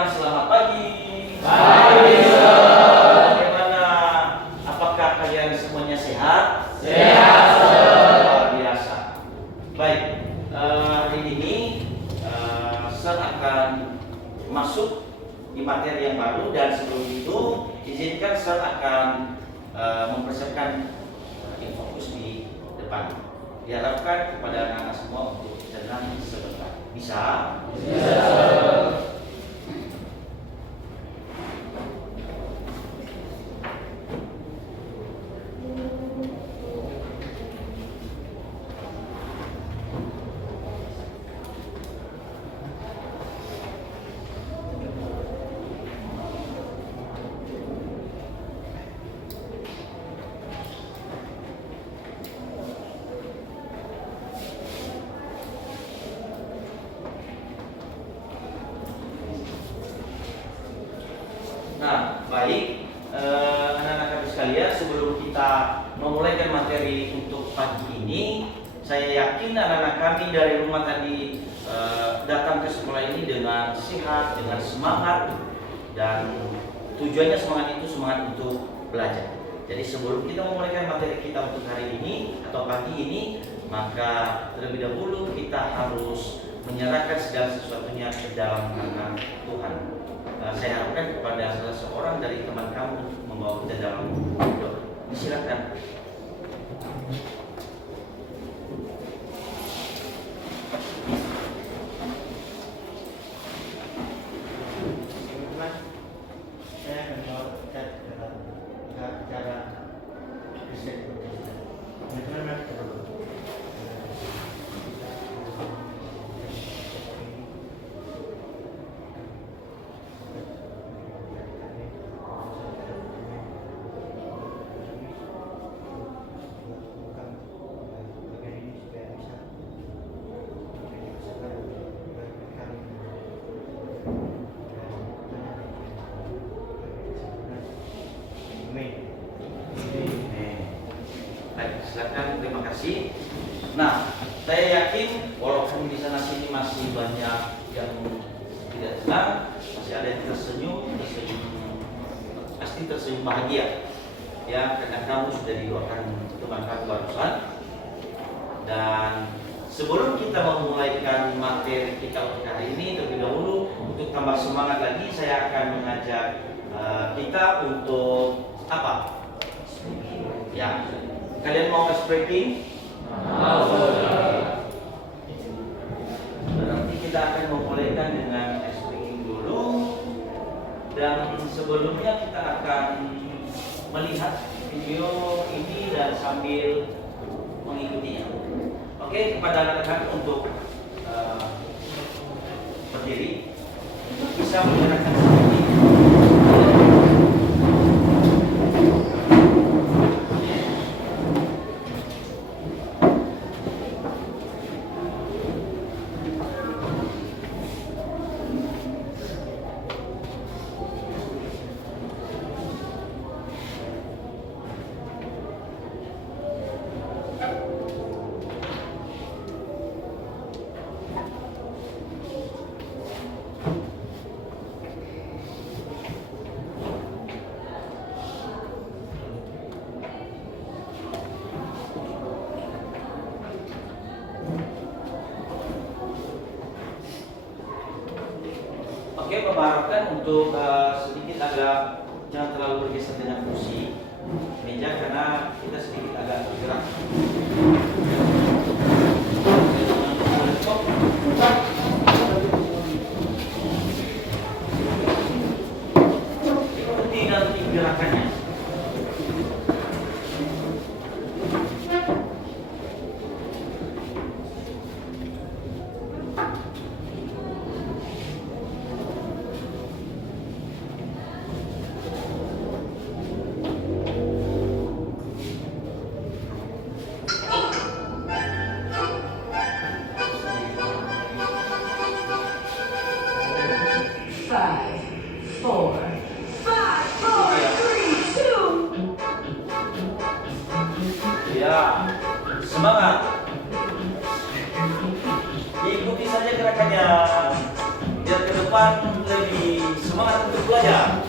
semuanya, selamat pagi. Pagi, Sir. Bagaimana? Apakah kalian semuanya sehat? Sehat, Sir. Luar biasa. Baik, hari ini Sir akan masuk di materi yang baru, dan sebelum itu izinkan Sir akan mempersiapkan infokus di depan. Diharapkan kepada anak-anak semua untuk tenang sebentar. Bisa? Bisa. Nah, baik, anak-anak kami sekalian, sebelum kita memulaikan materi untuk pagi ini, saya yakin anak-anak kami dari rumah tadi datang ke sekolah ini dengan sehat, dengan semangat, dan tujuannya semangat itu semangat untuk belajar. Jadi sebelum kita memulaikan materi kita untuk hari ini atau pagi ini, maka terlebih dahulu kita harus menyerahkan segala sesuatunya ke dalam tangan Tuhan. Saya harapkan kepada salah seorang dari teman kamu untuk membawa kita dalam doa. Silakan. Saya akan bawa cara riset kita. Bagaimana perlu? Baik, silakan, terima kasih. Nah, saya yakin walaupun di sana sini masih banyak yang tidak senang, masih ada yang tersenyum, pasti tersenyum bahagia. Ya, karena kamu sudah didoakan teman kamu barusan. Dan sebelum kita memulaikan materi kita untuk hari ini, terlebih dahulu untuk tambah semangat lagi, saya akan mengajak kita untuk apa? Ya, kalian mau ice breaking? Nanti kita akan memulaikan dengan ice breaking dulu, dan sebelumnya kita akan melihat video ini dan sambil mengikutinya. Oke, kepada anak-anak untuk berdiri, bisa menggerakkan sedikit. Oke, Bapak harapkan untuk sedikit agak jangan terlalu bergeser dengan kursi meja karena kita sedikit agak bergerak. Ikuti nanti gerakannya. Ya, semangat. Ikuti saja gerakannya. Biar ke depan lebih semangat untuk belajar.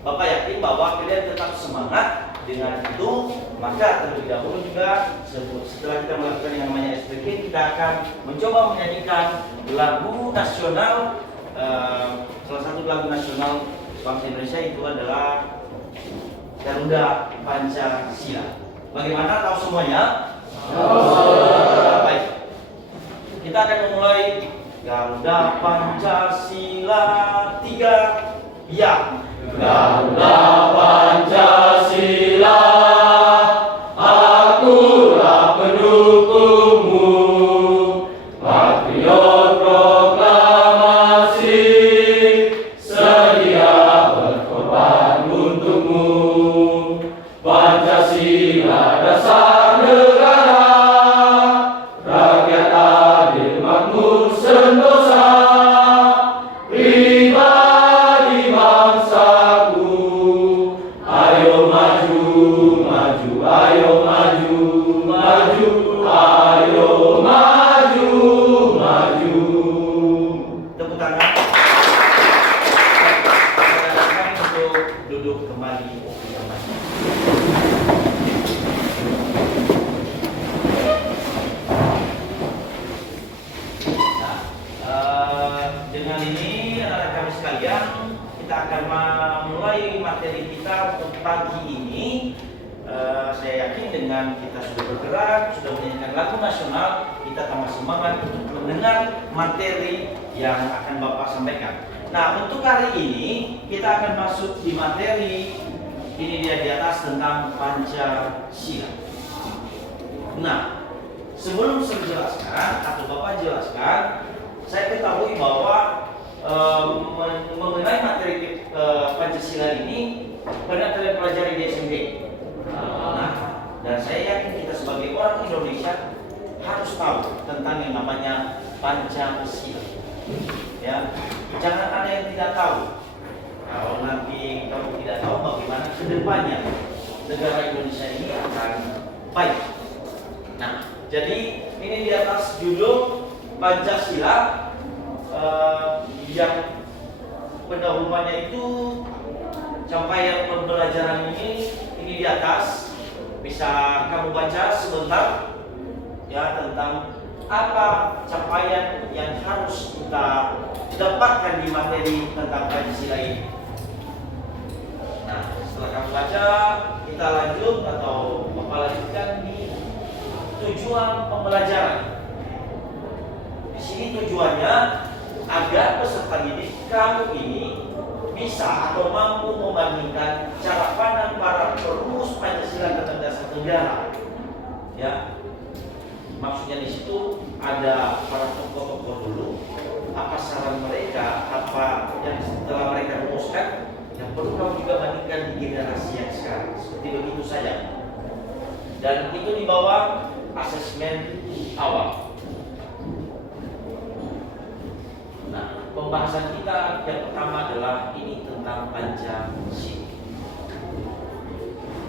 Bapak yakin bahwa kalian tetap semangat. Dengan itu, maka terlebih dahulu juga setelah kita melakukan yang namanya SPK, kita akan mencoba menyanyikan lagu nasional. Salah satu lagu nasional bangsa Indonesia itu adalah Garuda Pancasila. Bagaimana, tahu semuanya? Baik. Kita akan memulai Garuda Pancasila 3 ya. Garuda Pancasila, akulah pendukungmu, patriot proklamasi, sedia berkorban untukmu. Pancasila dasar negara, rakyat adil makmur sentosa, pribadi bangsaku. Ayo maju, maju, ayo maju, maju, ayo maju, maju. Tepuk tangan. Silakan untuk duduk kembali. Dengan ini anak-anak kami sekalian, kita akan memulai materi kita untuk pagi ini. Saya yakin dengan kita sudah bergerak, sudah menyanyikan lagu nasional, kita tambah semangat untuk mendengar materi yang akan Bapak sampaikan. Nah, untuk hari ini kita akan masuk di materi ini dia di atas tentang Pancasila. Nah, sebelum saya jelaskan atau Bapak jelaskan, saya ketahui bahwa mengenai materi Pancasila ini pernah kalian pelajari di SMP. Nah, dan saya yakin kita sebagai orang Indonesia harus tahu tentang yang namanya Pancasila. Ya, jangan ada yang tidak tahu. Kalau nanti kamu tidak tahu bagaimana kedepannya negara Indonesia ini akan baik. Nah, jadi ini di atas judul Pancasila yang pendahuluannya itu capaian pembelajaran ini di atas Bisa kamu baca sebentar ya tentang apa capaian yang harus kita dapatkan di materi tentang Pancasila ini. Nah, setelah kamu baca, kita lanjut atau lanjutkan di tujuan pembelajaran. Di sini tujuannya agar peserta didik kamu ini bisa atau mampu membandingkan cara pandang para perumus Pancasila dan dasar negara. Ya, maksudnya di situ ada para tokoh-tokoh dulu, apa saran mereka, apa yang setelah mereka rumuskan, yang perlu kamu juga bandingkan di generasi yang sekarang. Seperti begitu saja. Dan itu di bawah asesmen awal. Nah, pembahasan kita yang pertama adalah ini tentang Pancasila.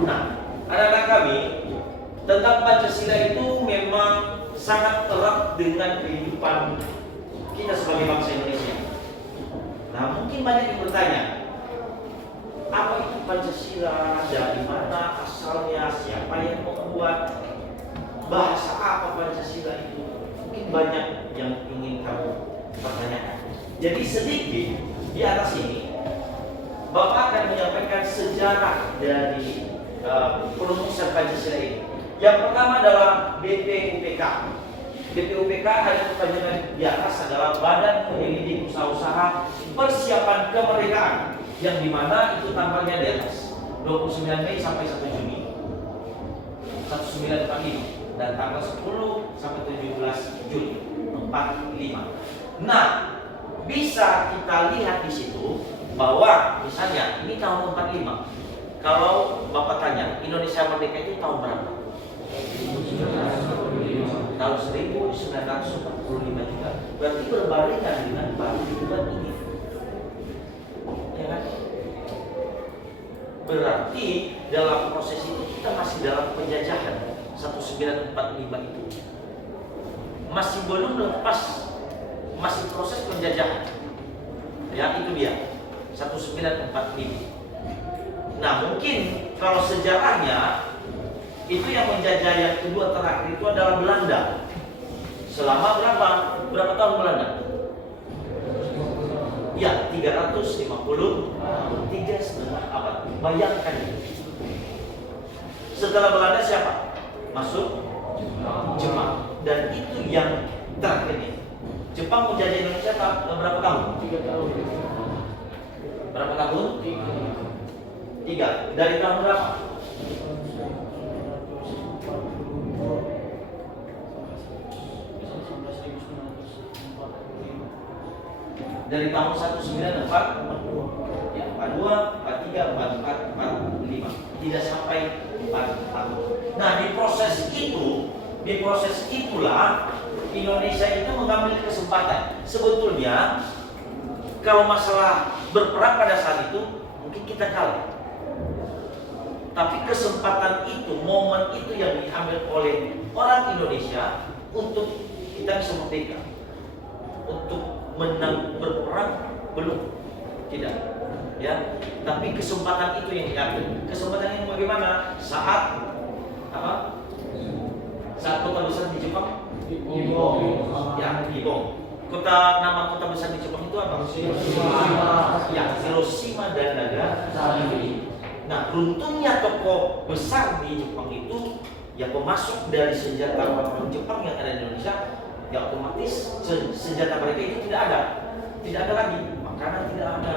Nah, anak-anak kami, tentang Pancasila itu memang sangat erat dengan kehidupan kita sebagai bangsa Indonesia. Nah, mungkin banyak yang bertanya, apa itu Pancasila, dari mana asalnya, siapa yang membuat, bahasa apa Pancasila itu? Mungkin banyak yang ingin kamu pertanyakan. Jadi sedikit di atas ini, Bapak akan menyampaikan sejarah dari perumusan Pancasila ini. Yang pertama adalah BPUPK. BPUPK ada kepanjangan di atas adalah Badan Penyelidik Usaha-Usaha Persiapan Kemerdekaan, yang dimana itu tampaknya di atas 29 Mei sampai 1 Juni 1945 dan tanggal 10 sampai 17 Juni 45. Nah, bisa kita lihat di situ bahwa misalnya ini tahun 45. Kalau Bapak tanya, Indonesia merdeka itu tahun berapa? Tahun 1945 juga. Berarti berbarengan dengan perhitungan ini. Ya kan? Berarti dalam proses itu kita masih dalam penjajahan 1945 itu. Masih belum lepas, masih proses penjajahan. Ya, itu dia 1945. Nah, mungkin kalau sejarahnya itu yang menjajah yang kedua terakhir itu adalah Belanda. Selama berapa tahun Belanda? Ya, 353,5 abad. Bayangkan itu. Setelah Belanda siapa? Masuk Jepang. Dan itu yang terakhir ini. Jepang menjajah Indonesia berapa tahun? 3 tahun. Berapa tahun? 3. Dari tahun berapa? Dari tahun 1942, ya, 42, 43, 44, 45, tidak sampai 4 tahun. Nah, di proses itulah Indonesia itu mengambil kesempatan. Sebetulnya kalau masalah berperang pada saat itu mungkin kita kalah. Tapi kesempatan itu, momen itu yang diambil oleh orang Indonesia untuk kita bisa merdeka. Untuk menang berperang belum, tidak, ya. Tapi kesempatan itu yang diambil. Kesempatan yang bagaimana? Saat apa? Saat kota besar di Jepang, ya, dibom. Nama kota besar di Jepang itu apa? Ya, Hiroshima dan Nagasaki. Nah, beruntungnya tokoh besar di Jepang itu, ya, pemasok dari senjata orang Jepang yang ada di Indonesia, ya otomatis senjata mereka itu tidak ada lagi, makanan tidak ada,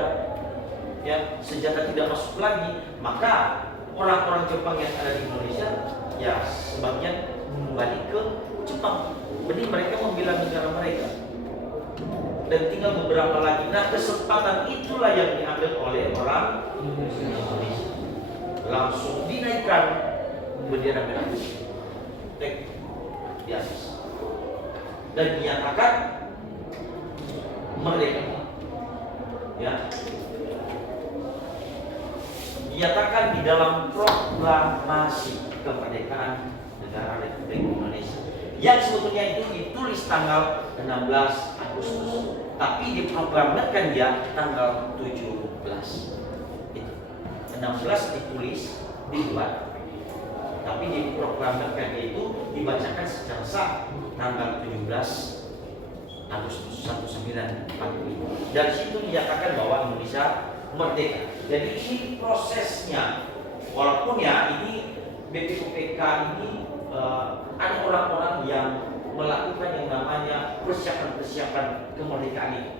ya, senjata tidak masuk lagi. Maka orang-orang Jepang yang ada di Indonesia, ya, sebagian kembali ke Jepang. Jadi mereka membela negara mereka. Dan tinggal beberapa lagi. Nah, kesempatan itulah yang diambil oleh orang Indonesia. Langsung dinaikkan bendera merah putih di atas dan dinyatakan merdeka. Ya, dinyatakan di dalam proklamasi kemerdekaan negara Republik Indonesia yang sebetulnya itu ditulis tanggal 16 Agustus, tapi diproklamirkan dia tanggal 17. Itu 16 ditulis, dibuat, tapi diproklamirkannya itu dibacakan secara sah tanggal 17 Agustus 1945. Dari situ dinyatakan bahwa Indonesia merdeka. Jadi ini prosesnya, walaupun ya ini BPUPK ini ada orang-orang yang melakukan yang namanya persiapan kemerdekaan ini.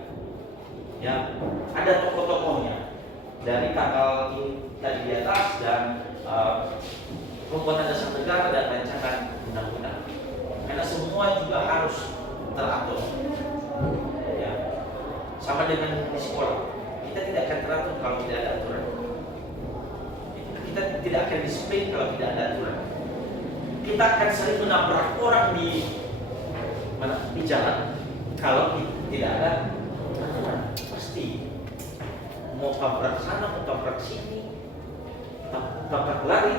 Ya, ada tokoh-tokohnya dari tanggal tadi di atas dan pembuatan dasar negara dan rancangan undang-undang. Karena semua juga harus teratur. Ya, sama dengan di sekolah, kita tidak akan teratur kalau tidak ada aturan. Kita tidak akan disiplin kalau tidak ada aturan. Kita akan sering menabrak orang di jalan kalau tidak ada aturan. Pasti mau tabrak sana, mau tabrak sini, tabrak lari,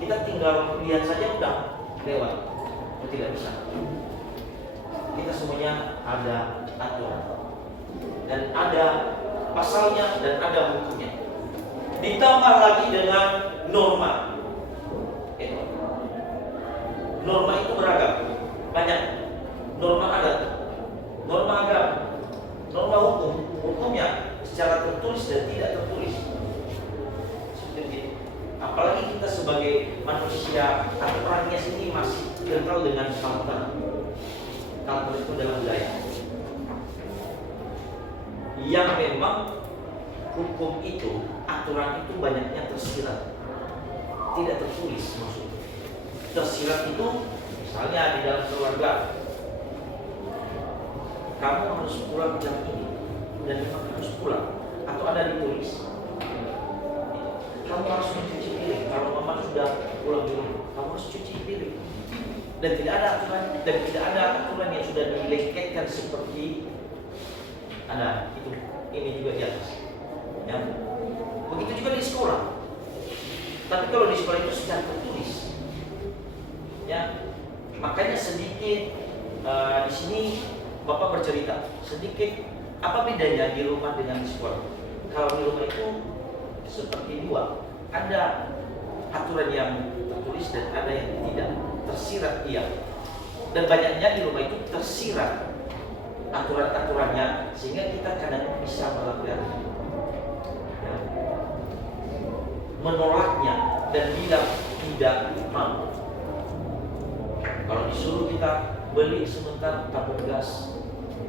kita tinggal lihat saja udah lewat. Tidak bisa. Kita semuanya ada aturan dan ada pasalnya dan ada hukumnya. Ditambah lagi dengan norma. Norma itu beragam, banyak. Norma adat, norma agama, norma hukumnya secara tertulis dan tidak tertulis. Seperti itu. Apalagi kita sebagai manusia atau orangnya sendiri masih kental dengan kalter. Kalter itu adalah budaya yang memang hukum itu, aturan itu banyaknya tersirat, tidak tertulis maksudnya. Tersirat itu misalnya di dalam keluarga, kamu harus pulang jam ini dan memang harus pulang, atau ada ditulis. Kamu harus mencuci piring. Kalau mama sudah pulang di rumah, kamu harus cuci piring. Dan tidak ada aturan, dan tidak ada aturan yang sudah dilengketkan seperti ada itu. Ini juga di atas. Ya. Begitu juga di sekolah. Tapi kalau di sekolah itu secara tertulis. Ya. Makanya sedikit di sini Bapak bercerita sedikit apa bedanya di rumah dengan di sekolah. Kalau di rumah itu seperti dua, ada aturan yang tertulis dan ada yang tidak tersirat, iya. Dan banyaknya di rumah itu tersirat aturan-aturannya sehingga kita kadang bisa melanggar, ya, menolaknya dan bilang tidak mau. Kalau disuruh kita beli sebentar tabung gas,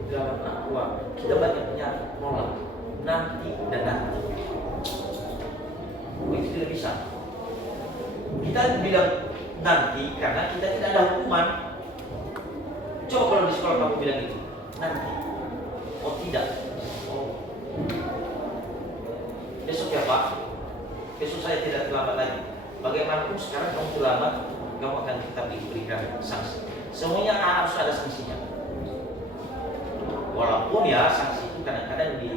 garam, aqua, kita banyaknya nolak, nanti dan nanti. Itu tidak bisa. Kita bilang nanti karena kita tidak ada hukuman. Coba kalau di sekolah kamu bilang itu nanti, oh tidak, oh besok ya Pak, besok saya tidak terlambat lagi. Bagaimanapun sekarang kamu terlambat, kamu akan kita berikan sanksi. Semuanya harus ada sanksinya. Walaupun ya sanksi itu kadang-kadang di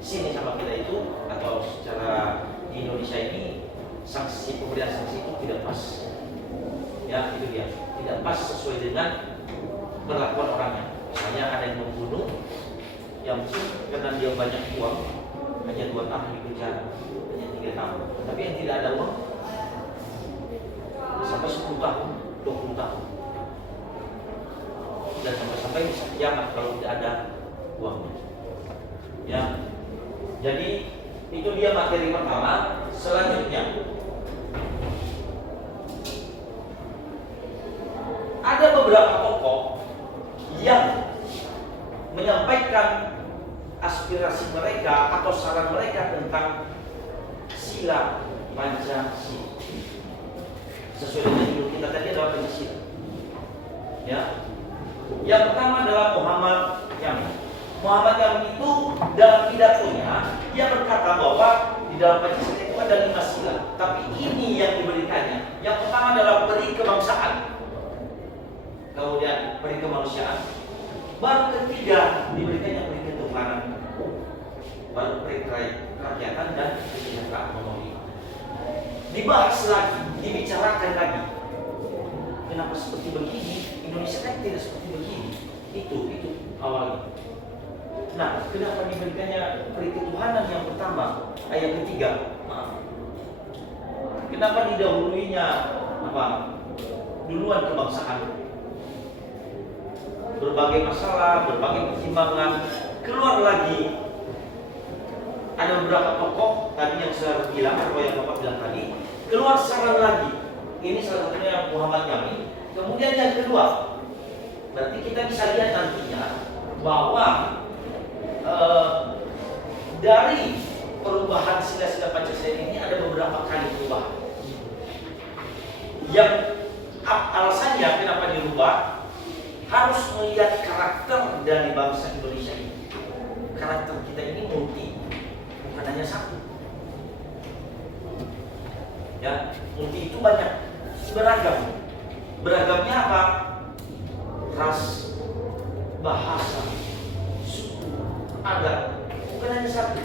sini sama kita itu atau secara di Indonesia ini sanksi, pemberian sanksi itu tidak pas. Ya itu dia, tidak pas sesuai dengan perlakuan orangnya. Misalnya ada yang membunuh, yang mungkin karena dia banyak uang, hanya 2 tahun di penjara, hanya 3 tahun. Tapi yang tidak ada uang sampai 10 tahun, 20 tahun. Dan sampai bisa kiamat kalau tidak ada uangnya. Ya, jadi itu dia materi pertama. Selanjutnya ada beberapa tokoh yang menyampaikan aspirasi mereka atau saran mereka tentang sila Pancasila. Sesuai dengan judul kita tadi adalah Pancasila. Ya. Yang pertama adalah Muhammad Yamin. Muhammad Yamin itu dalam pidatonya dia berkata bahwa di dalam Pancasila itu ada 5 sila, tapi ini yang diberikannya. Yang pertama adalah peri kebangsaan, kemudian peri kemanusiaan, baru ketiga diberikannya peri ketuhanan, baru peri kerakyatan dan kesejahteraan ekonomi. Dibahas lagi, dibicarakan lagi. Kenapa seperti begini? Indonesia kan tidak seperti begini. Itu awalnya. Nah, kenapa diberikannya peri ketuhanan yang pertama, ayat ketiga? Kenapa didahuluinya duluan kebangsaan. Berbagai masalah, berbagai pertimbangan, keluar lagi. Ada beberapa tokoh tadi yang saya bilang, atau yang Bapak bilang tadi, keluar saran lagi. Ini salah satunya Muhammad Yamin. Kemudian yang kedua, berarti kita bisa lihat nantinya bahwa dari perubahan sila-sila Pancasila ini ada beberapa kali perubahan. Yang alasannya kenapa dirubah, harus melihat karakter dari bangsa Indonesia ini. Karakter kita ini multi, bukan hanya satu. Ya, multi itu banyak, beragam. Beragamnya apa? Ras, bahasa, suku, adat, bukan hanya satu.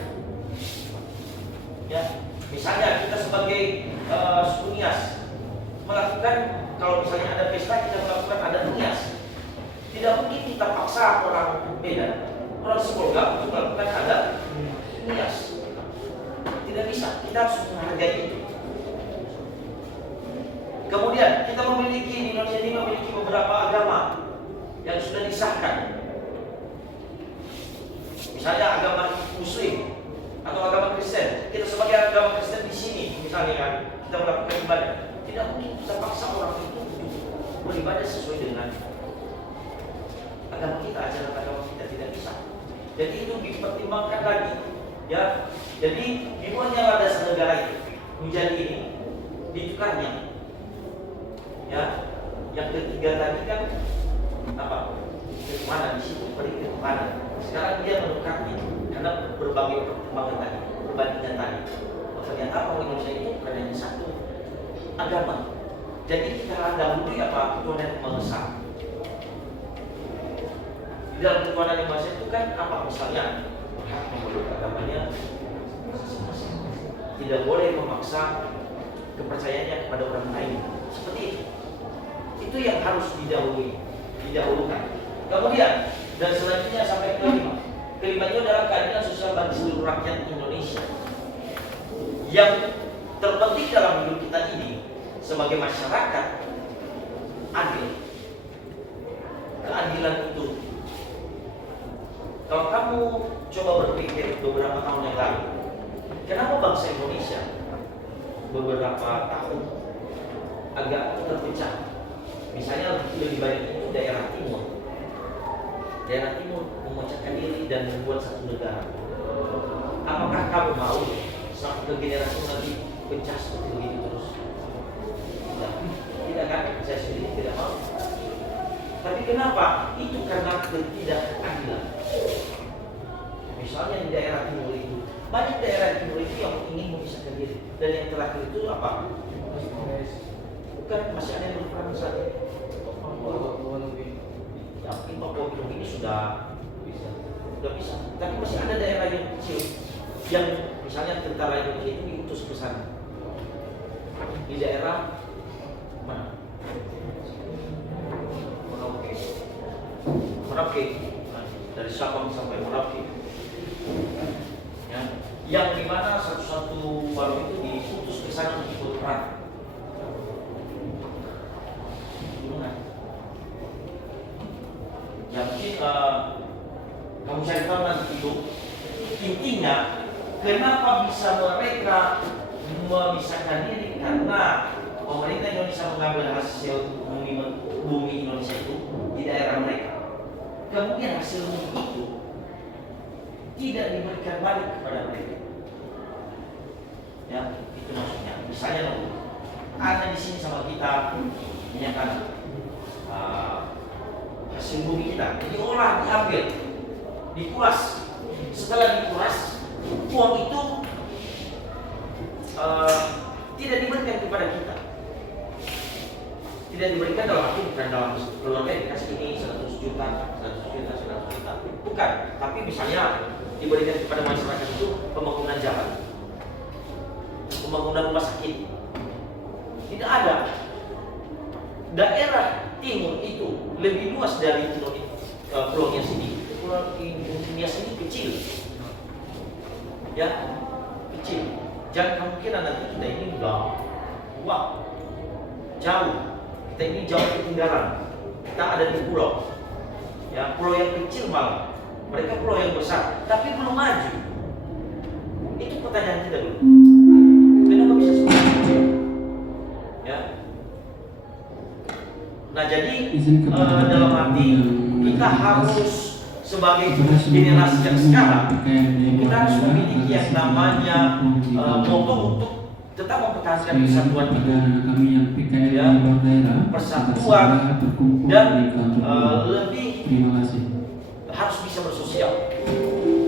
Ya, misalnya kita sebagai suku Nias melakukan, kalau misalnya ada pesta kita melakukan adat Nias. Tidak mungkin kita paksa orang Medan, orang Sepolga untuk melakukan adat Nias. Tidak bisa, kita harus menghargai itu. Kemudian kita memiliki, di Indonesia ini memiliki beberapa agama yang sudah disahkan. Misalnya agama Muslim atau agama Kristen. Kita sebagai agama Kristen di sini, misalnya kan, kita melakukan ibadah. Tidak mungkin kita paksa orang itu beribadah sesuai dengan agama kita, ajaran agama kita, tidak bisa. Jadi itu dipertimbangkan lagi, ya. Jadi dibuatnya landasan negara itu menjadi ini, ditukarnya. Ya, yang ketiga tadi kan apa? Ketuhanan di situ, ketuhanan. Sekarang dia menukarnya karena berbagai pertimbangan tadi, perbandingan tadi. Ternyata orang Indonesia itu bukan hanya satu agama. Jadi kita dahului apa? Ketuhanan yang Maha Esa. Di dalam ketuhanan yang Maha Esa itu kan apa? Misalnya berhak memeluk agamanya masing-masing. Tidak boleh memaksa kepercayaannya kepada orang lain. Seperti itu. Itu yang harus didahulukan. Kemudian dan selanjutnya sampai kelima. Kelima itu adalah keadilan sosial bagi seluruh rakyat Indonesia. Yang terpenting dalam hidup kita ini sebagai masyarakat adil. Keadilan itu, kalau kamu coba berpikir beberapa tahun yang lalu, kenapa bangsa Indonesia beberapa tahun agak terpecah? Misalnya lebih banyak itu daerah timur. Daerah timur memecahkan diri dan membuat satu negara. Apakah kamu mau sampai ke generasi nanti pecah seperti ini terus? Tidak kan? Saya sendiri tidak mau. Tapi kenapa? Itu karena ketidakadilan. Misalnya di daerah timur itu, banyak daerah timur itu yang ingin memisahkan diri. Dan yang terakhir itu apa? Bukan, masih ada yang berperang saat ini. Ya, mungkin Papua ini sudah bisa. Tapi masih ada daerah yang kecil yang misalnya tentara Indonesia itu diutus ke sana. Di daerah mana? Merauke. Dari Sabang sampai Merauke. Ya. Yang dimana satu-satu baru itu diutus ke sana untuk berperang. Ya mungkin kamu cari tahu nanti itu intinya kenapa bisa mereka memisahkan diri, karena pemerintah Indonesia mengambil hasil bumi Indonesia itu di daerah mereka. Kemudian hasil bumi itu tidak diberikan balik kepada mereka. Ya, itu maksudnya. Misalnya ada di sini sama kita menyatakan hasil bumi kita diolah, diambil, dikuras. Setelah dikuras, uang itu tidak diberikan kepada kita. Tidak diberikan dalam arti bukan dalam keluarga dikasih ini 100 juta, 100 juta. Bukan, tapi misalnya diberikan kepada masyarakat itu pembangunan jalan, pembangunan rumah sakit. Tidak ada. Daerah timur itu lebih luas dari Pulau Nias ini. Pulau Nias ini kecil, ya, kecil. Jangan kemungkinan nanti kita ini udah, wah, jauh. Kita ini jauh ketinggalan. Kita ada di pulau, ya pulau yang kecil malah. Mereka pulau yang besar, tapi belum maju. Itu pertanyaan kita dulu. Kenapa bisa seperti itu? Ya. Nah jadi dalam arti kita harus sebagai generasi yang sekarang kita harus memiliki yang namanya moto untuk tetap mempertahankan persatuan itu, ya, persatuan dan lebih harus bisa bersosial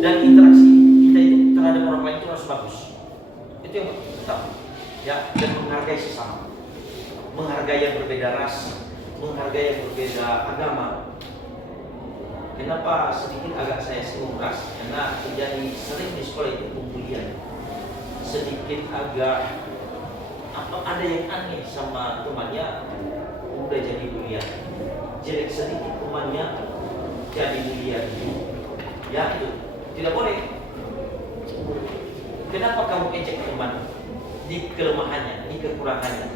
dan interaksi kita itu terhadap orang lain itu harus bagus. Itu yang pertama, ya, dan menghargai sesama, menghargai yang berbeda ras, menghargai yang berbeda agama. Kenapa sedikit agak saya singgung ras? Karena terjadi sering di sekolah itu pembulian. Sedikit agak atau ada yang aneh sama temannya udah jadi bulian. Jelek sedikit temannya jadi bulian. Ya itu tidak boleh. Kenapa kamu ejek teman di kelemahannya, di kekurangannya?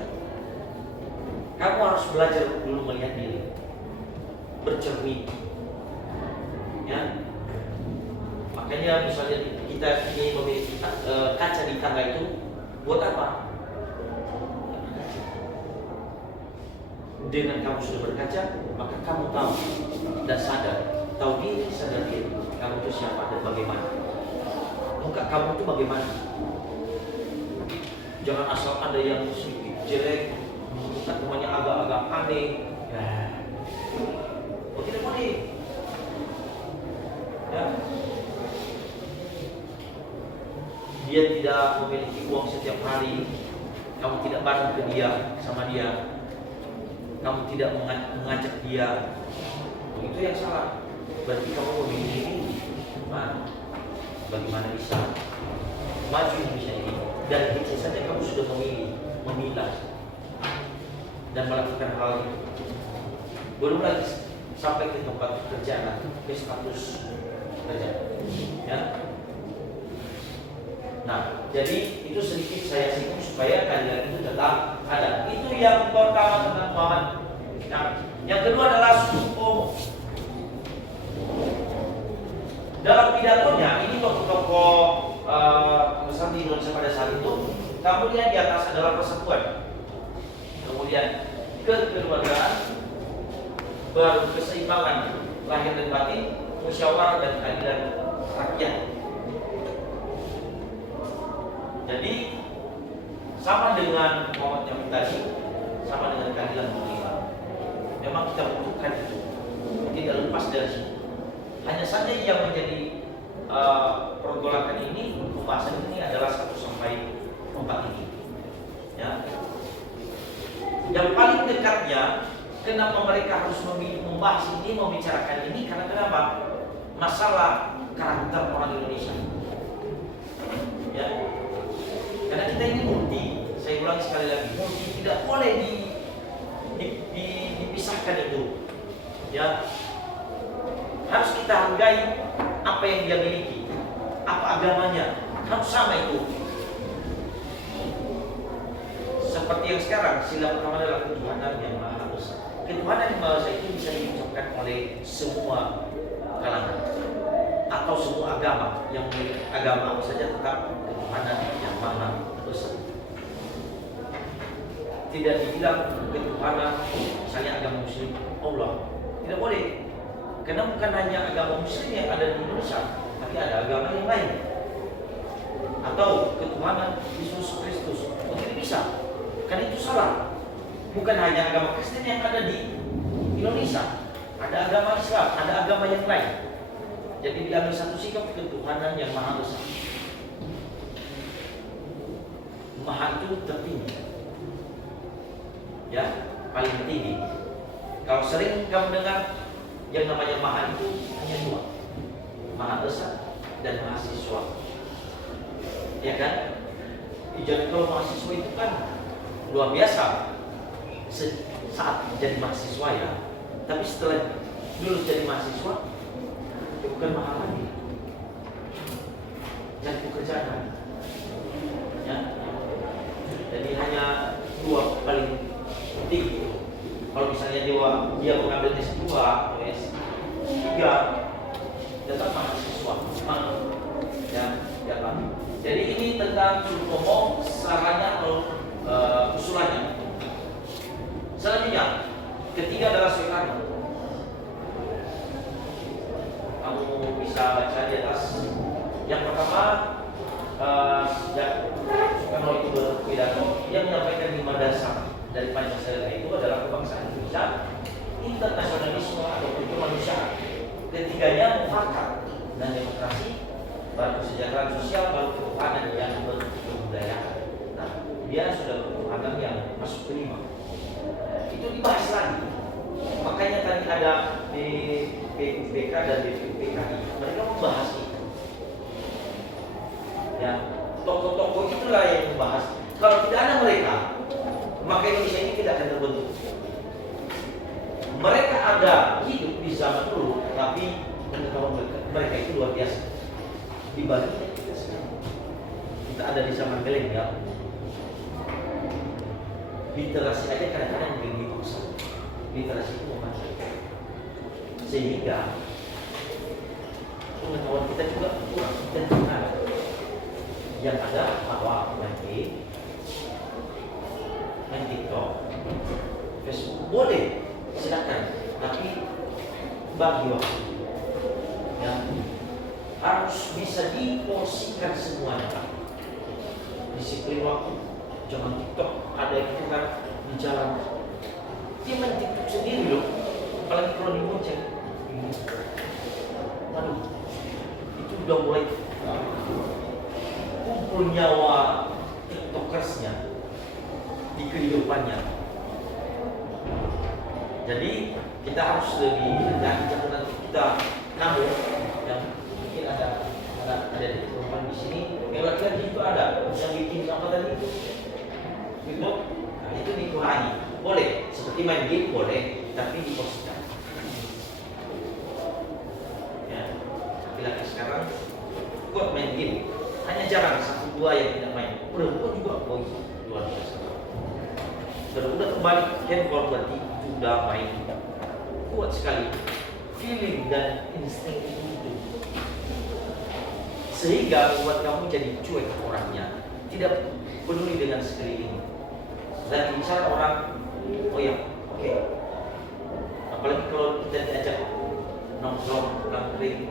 Kamu harus belajar dulu melihat diri, bercermin. Ya, makanya misalnya kita ini memiliki kaca di tangga itu buat apa? Dengan kamu sudah berkaca, maka kamu tahu dan sadar, tahu diri, sadar diri, kamu itu siapa dan bagaimana. Muka kamu itu bagaimana? Jangan asal ada yang sedikit jelek, muka temannya agak-agak aneh. Tidak boleh. Ya. Dia tidak memiliki uang setiap hari, kamu tidak bareng ke dia sama dia, kamu tidak mengajak dia, itu yang salah. Berarti kamu memilih ini, bagaimana bisa maju Indonesia ini? Dan kecil saja kamu sudah memilah dan melakukan hal itu. Belum lagi sampai ke tempat pekerjaan, ke status kerja. Ya. Nah, jadi itu sedikit saya singgung supaya keadilan itu tetap ada. Itu yang pertama tentang Muhammad. Nah, yang kedua adalah suku. Dalam pidatonya ini tokoh-tokoh besar di Indonesia pada saat itu, kamu lihat di atas adalah persatuan, kemudian kekeluargaan, baru keseimbangan lahir dan batin, musyawarah dan keadilan rakyat. Jadi sama dengan Muhammad yang tadi, sama dengan keadilan dunia. Memang kita butuhkan itu, tidak lepas dari situ. Hanya saja yang menjadi pergolakan ini, pembahasan ini adalah 1 sampai 4 ini. Ya. Yang paling dekatnya, kenapa mereka harus membahas ini, membicarakan ini? Karena kenapa? Masalah karakter orang Indonesia. Ya. Karena kita ini multi, saya ulangi sekali lagi, multi, tidak boleh dipisahkan itu. Ya. Harus kita hargai apa yang dia miliki, apa agamanya, harus sama itu. Seperti yang sekarang, sila pertama adalah ketuhanan yang maha besar. Ketuhanan yang maha besar itu bisa diucapkan oleh semua kalangan atau semua agama. Yang memiliki agama apa saja tetap ketuhanan yang maha besar. Tidak dibilang ketuhanan misalnya agama Muslim Allah, tidak boleh. Karena bukan hanya agama Muslim yang ada di Indonesia, tapi ada agama yang lain. Atau ketuhanan Yesus Kristus, tidak bisa. Karena itu salah. Bukan hanya agama Kristen yang ada di Indonesia, ada agama Islam, ada agama yang lain. Jadi diambil satu sikap ketuhanan yang maha besar. Maha itu tertinggi, ya, paling tinggi. Kalau sering kamu dengar yang namanya maha itu hanya 2, maha besar dan mahasiswa. Ya kan? Jadi kalau mahasiswa itu kan luar biasa saat jadi mahasiswa ya. Tapi setelah lulus jadi mahasiswa, ya bukan maha lagi. Jadi pekerjaan. Ya. Jadi hanya 2 paling penting Kalau misalnya dia mengambil S2 atau S3, tetap mahasiswa. Ya Pak. Jadi ini tentang Sutomo, sarannya atau usulannya. Selanjutnya, ketiga adalah Soekarno. Kamu bisa baca di atas. Yang pertama, Soekarno itu berpidato, dia menyampaikan 5 dasar dari Pancasila itu adalah kebangsaan Indonesia, internasionalisme atau kemanusiaan. Ketiganya mufakat dan demokrasi, baru kesejahteraan sosial, baru ketuhanan yang berbudayaan. Nah, dia sudah ketuhanan yang masuk kelima. Itu dibahas lagi. Makanya tadi ada di BPK dan BPKI, mereka membahas itu. Ya, tokoh-tokoh itulah yang membahas. Kalau tidak ada mereka, maka Indonesia ini tidak akan terbentuk. Mereka ada hidup di zaman dulu, tapi pengetahuan mereka itu luar biasa. Dibaliknya kita sekarang, kita ada di zaman milenial. Literasi aja kadang-kadang begini paksa. Literasi itu memang sehingga pengetahuan kita juga kurang dan tidak ada. Yang ada bahwa main TikTok, Facebook boleh, silakan, tapi bagi waktu yang harus bisa diporsikan semuanya. Disiplin waktu, jangan TikTok ada yang bukan di jalan. Dia main TikTok sendiri loh, apalagi kalau di Gojek. Waduh, itu udah mulai kumpul nyawa TikTokersnya di kehidupannya. Jadi kita harus lebih hati-hati nanti kita namun yang mungkin ada di teman di sini yang laki-laki itu ada yang bikin apa tadi itu nah, itu dikurangi, boleh seperti main game boleh, tapi diposisikan. Ya, laki-laki sekarang kuat main game, hanya jarang 1-2 yang tidak main. Perempuan juga luar biasa. Udah kembali handphone berarti sudah main, kuat sekali feeling dan insting itu, sehingga membuat kamu jadi cuek orangnya, tidak peduli dengan sekeliling. Dan bicara orang, oh ya, oke. Apalagi kalau kita diajak nongkrong, nongkring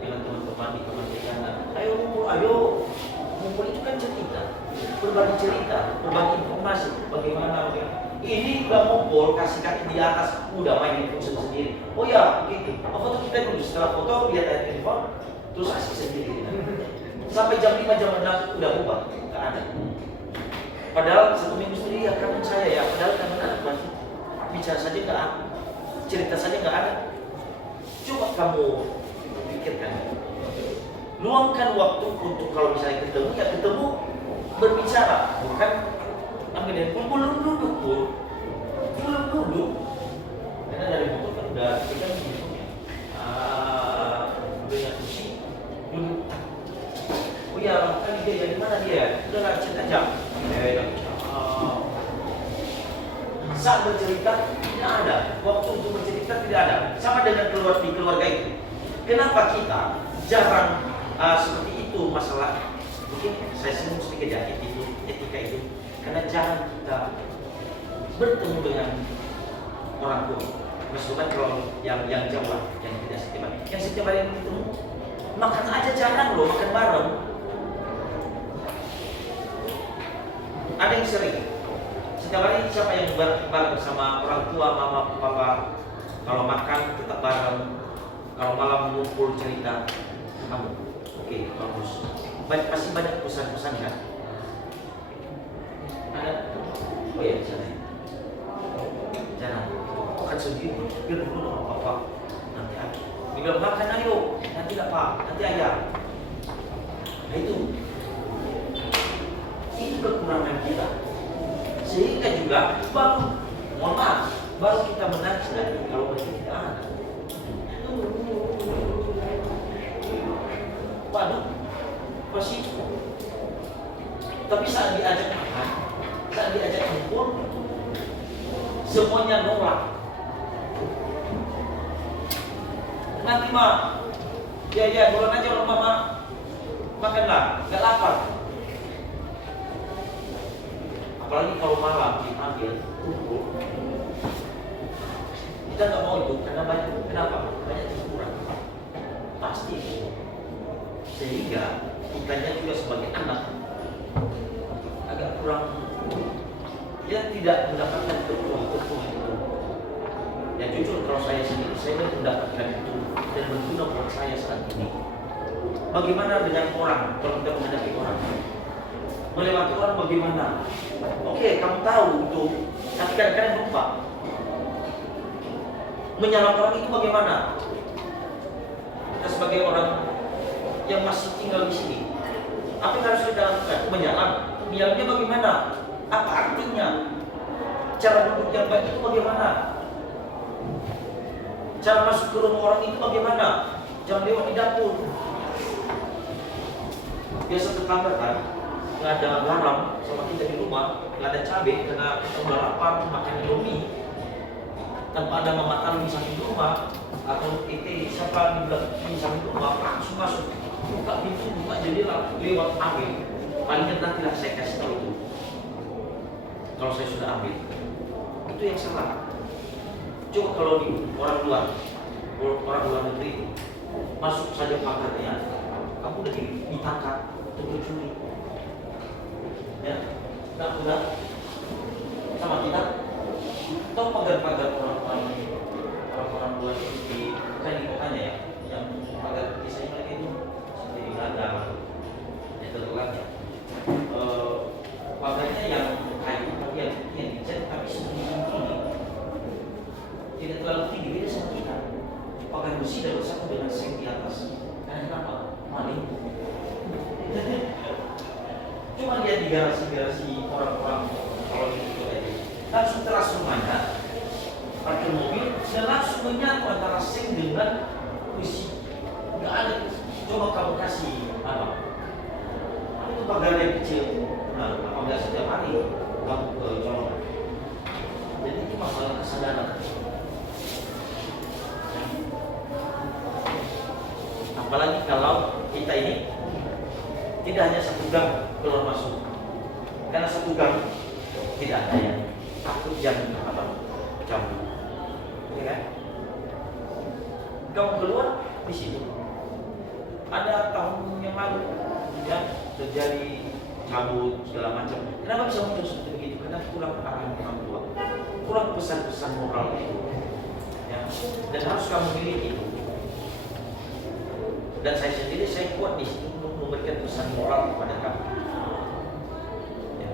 dengan teman-teman di kamar bencana, ayo, ngumpul itu kan cerita, berbagi cerita, berbagi informasi, bagaimana. Ini udah ngumpul, kasih kaki di atas, udah main handphone sendiri. Oh ya, gitu. Foto kita dulu, setelah foto lihat handphone, terus asik sendiri. Sampai jam 5, jam 6 udah bubar, nggak ada. Padahal 1 minggu sendiri ya kangen saya ya, padahal kangen anak masih bicara saja nggak ada, cerita saja nggak ada. Coba kamu pikirkan, luangkan waktu untuk kalau misalnya ketemu ya ketemu berbicara, bukan ambil handphone belum duduk. Karena dari motor kan udah kita gitu ya, udah kursi duduk. Oh ya, kan dia di mana dia? Udah lah, chat aja. Saat bercerita tidak ada, waktu untuk bercerita tidak ada. Sama dengan keluarga itu. Kenapa kita jarang seperti itu masalah? Mungkin saya singgung sedikit ya etika itu, karena jarang kita bertemu dengan orang tua. Meskipun kalau yang jauh, yang tidak setiap hari, yang setiap hari ketemu, makan aja jarang loh, makan bareng. Ada yang sering. Setiap hari siapa yang bareng bersama orang tua, mama, papa? Kalau makan tetap bareng. Kalau malam ngumpul cerita, kamu. Oke, bagus. Pasti banyak pesan-pesan kan? Ada? Oh ya, sana. Jangan. Makan sendiri. Biar dulu apa? Nanti aku. Bilang makan ayo. Nanti apa? Nanti ayam. Nah itu kekurangan kita. Sehingga juga baru kita menangis lagi kalau mereka tidak ada. Waduh, pasti. Tapi saat diajak makan, saat diajak kumpul, semuanya semuanya nolak. Nanti mah, ya bulan aja orang mama makanlah, nggak lapar. Apalagi kalau malam dipanggil kumpul, kita nggak mau itu karena banyak. Kenapa? Banyak kurang. Pasti itu. Sehingga kitanya juga sebagai anak agak kurang, dia tidak mendapatkan ketua itu. Ya jujur kalau saya sendiri, saya mendapatkan itu dan berguna buat saya saat ini. Bagaimana dengan orang kalau kita menghadapi orang? Melewati orang bagaimana? Oke, kamu tahu itu, tapi kadang-kadang lupa. Menyalahkan orang itu bagaimana? Kita sebagai orang yang masih tinggal di sini, apa yang harus kita lakukan? Menyalamnya bagaimana? Apa artinya? Cara duduk yang baik itu bagaimana? Cara masuk ke rumah orang itu bagaimana? Jangan lewat di dapur. Biasa tetangga kan, nggak ada garam sama kita di rumah, nggak ada cabai karena kita udah lapar makan Indomie tanpa ada mama taruh di samping rumah atau siapa di samping rumah langsung masuk, buka pintu, buka jendela lewat ambil. Paling nantilah saya kasih tahu itu. Kalau saya sudah ambil, itu yang salah. Coba kalau di orang luar negeri masuk saja pagarnya, kamu udah ditangkap untuk mencuri. Ya, enggak sama kita. Tahu pagar-pagar orang-orang luar itu di kotanya ya, yang pagar di saya itu seperti di Belanda, ya terlalu pagarnya yang kayu yang dicat tapi sedikit tinggi, tidak terlalu tinggi, beda sama kita. Pagar besi dan bersatu dengan seng di atas. Karena kenapa? Maling. Cuma lihat di garasi orang-orang kalau itu aja, langsung teras rumahnya, parkir mobil dan langsung menyatu antara seng dengan besi. Nggak ada. Coba kamu kasih apa? Itu pagar yang kecil. Nah, apabila setiap hari kamu ke colongan. Jadi itu masalah kesadaran. Apalagi kalau kita ini tidak hanya satu gang keluar masuk, karena satu gang tidak ada yang takut jam cabut, ya kan? Kamu keluar di situ. Ada tahun yang lalu ya terjadi cabut segala macam. Kenapa bisa muncul seperti begitu? Karena kurang arahan orang tua, kurang pesan-pesan moral itu, ya. Dan harus kamu miliki itu. Dan saya sendiri kuat di situ untuk memberikan pesan moral kepada kamu. Ya.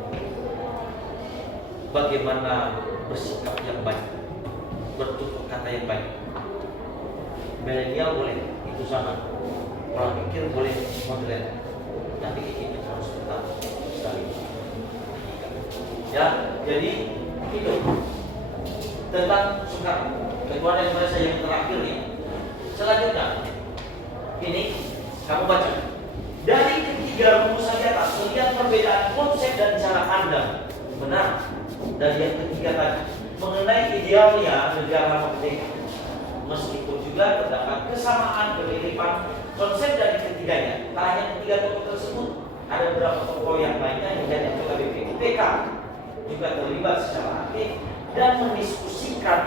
Bagaimana bersikap yang baik, bertutur kata yang baik. Milenial boleh itu sama, pola pikir boleh modern, tapi ini harus tetap sekali. Ya, jadi itu tentang Soekarno. Kedua daripada saya yang terakhir nih. Selanjutnya, ini kamu baca dari ketiga rumusan di atas, melihat perbedaan konsep dan cara pandang. Benar. Dan yang ketiga tadi mengenai idealnya negara merdeka, meskipun juga terdapat kesamaan kemiripan konsep dari ketiganya. Tak hanya ketiga tokoh tersebut, ada beberapa tokoh yang lainnya yang dari anggota BPUPK juga terlibat secara aktif dan mendiskusikan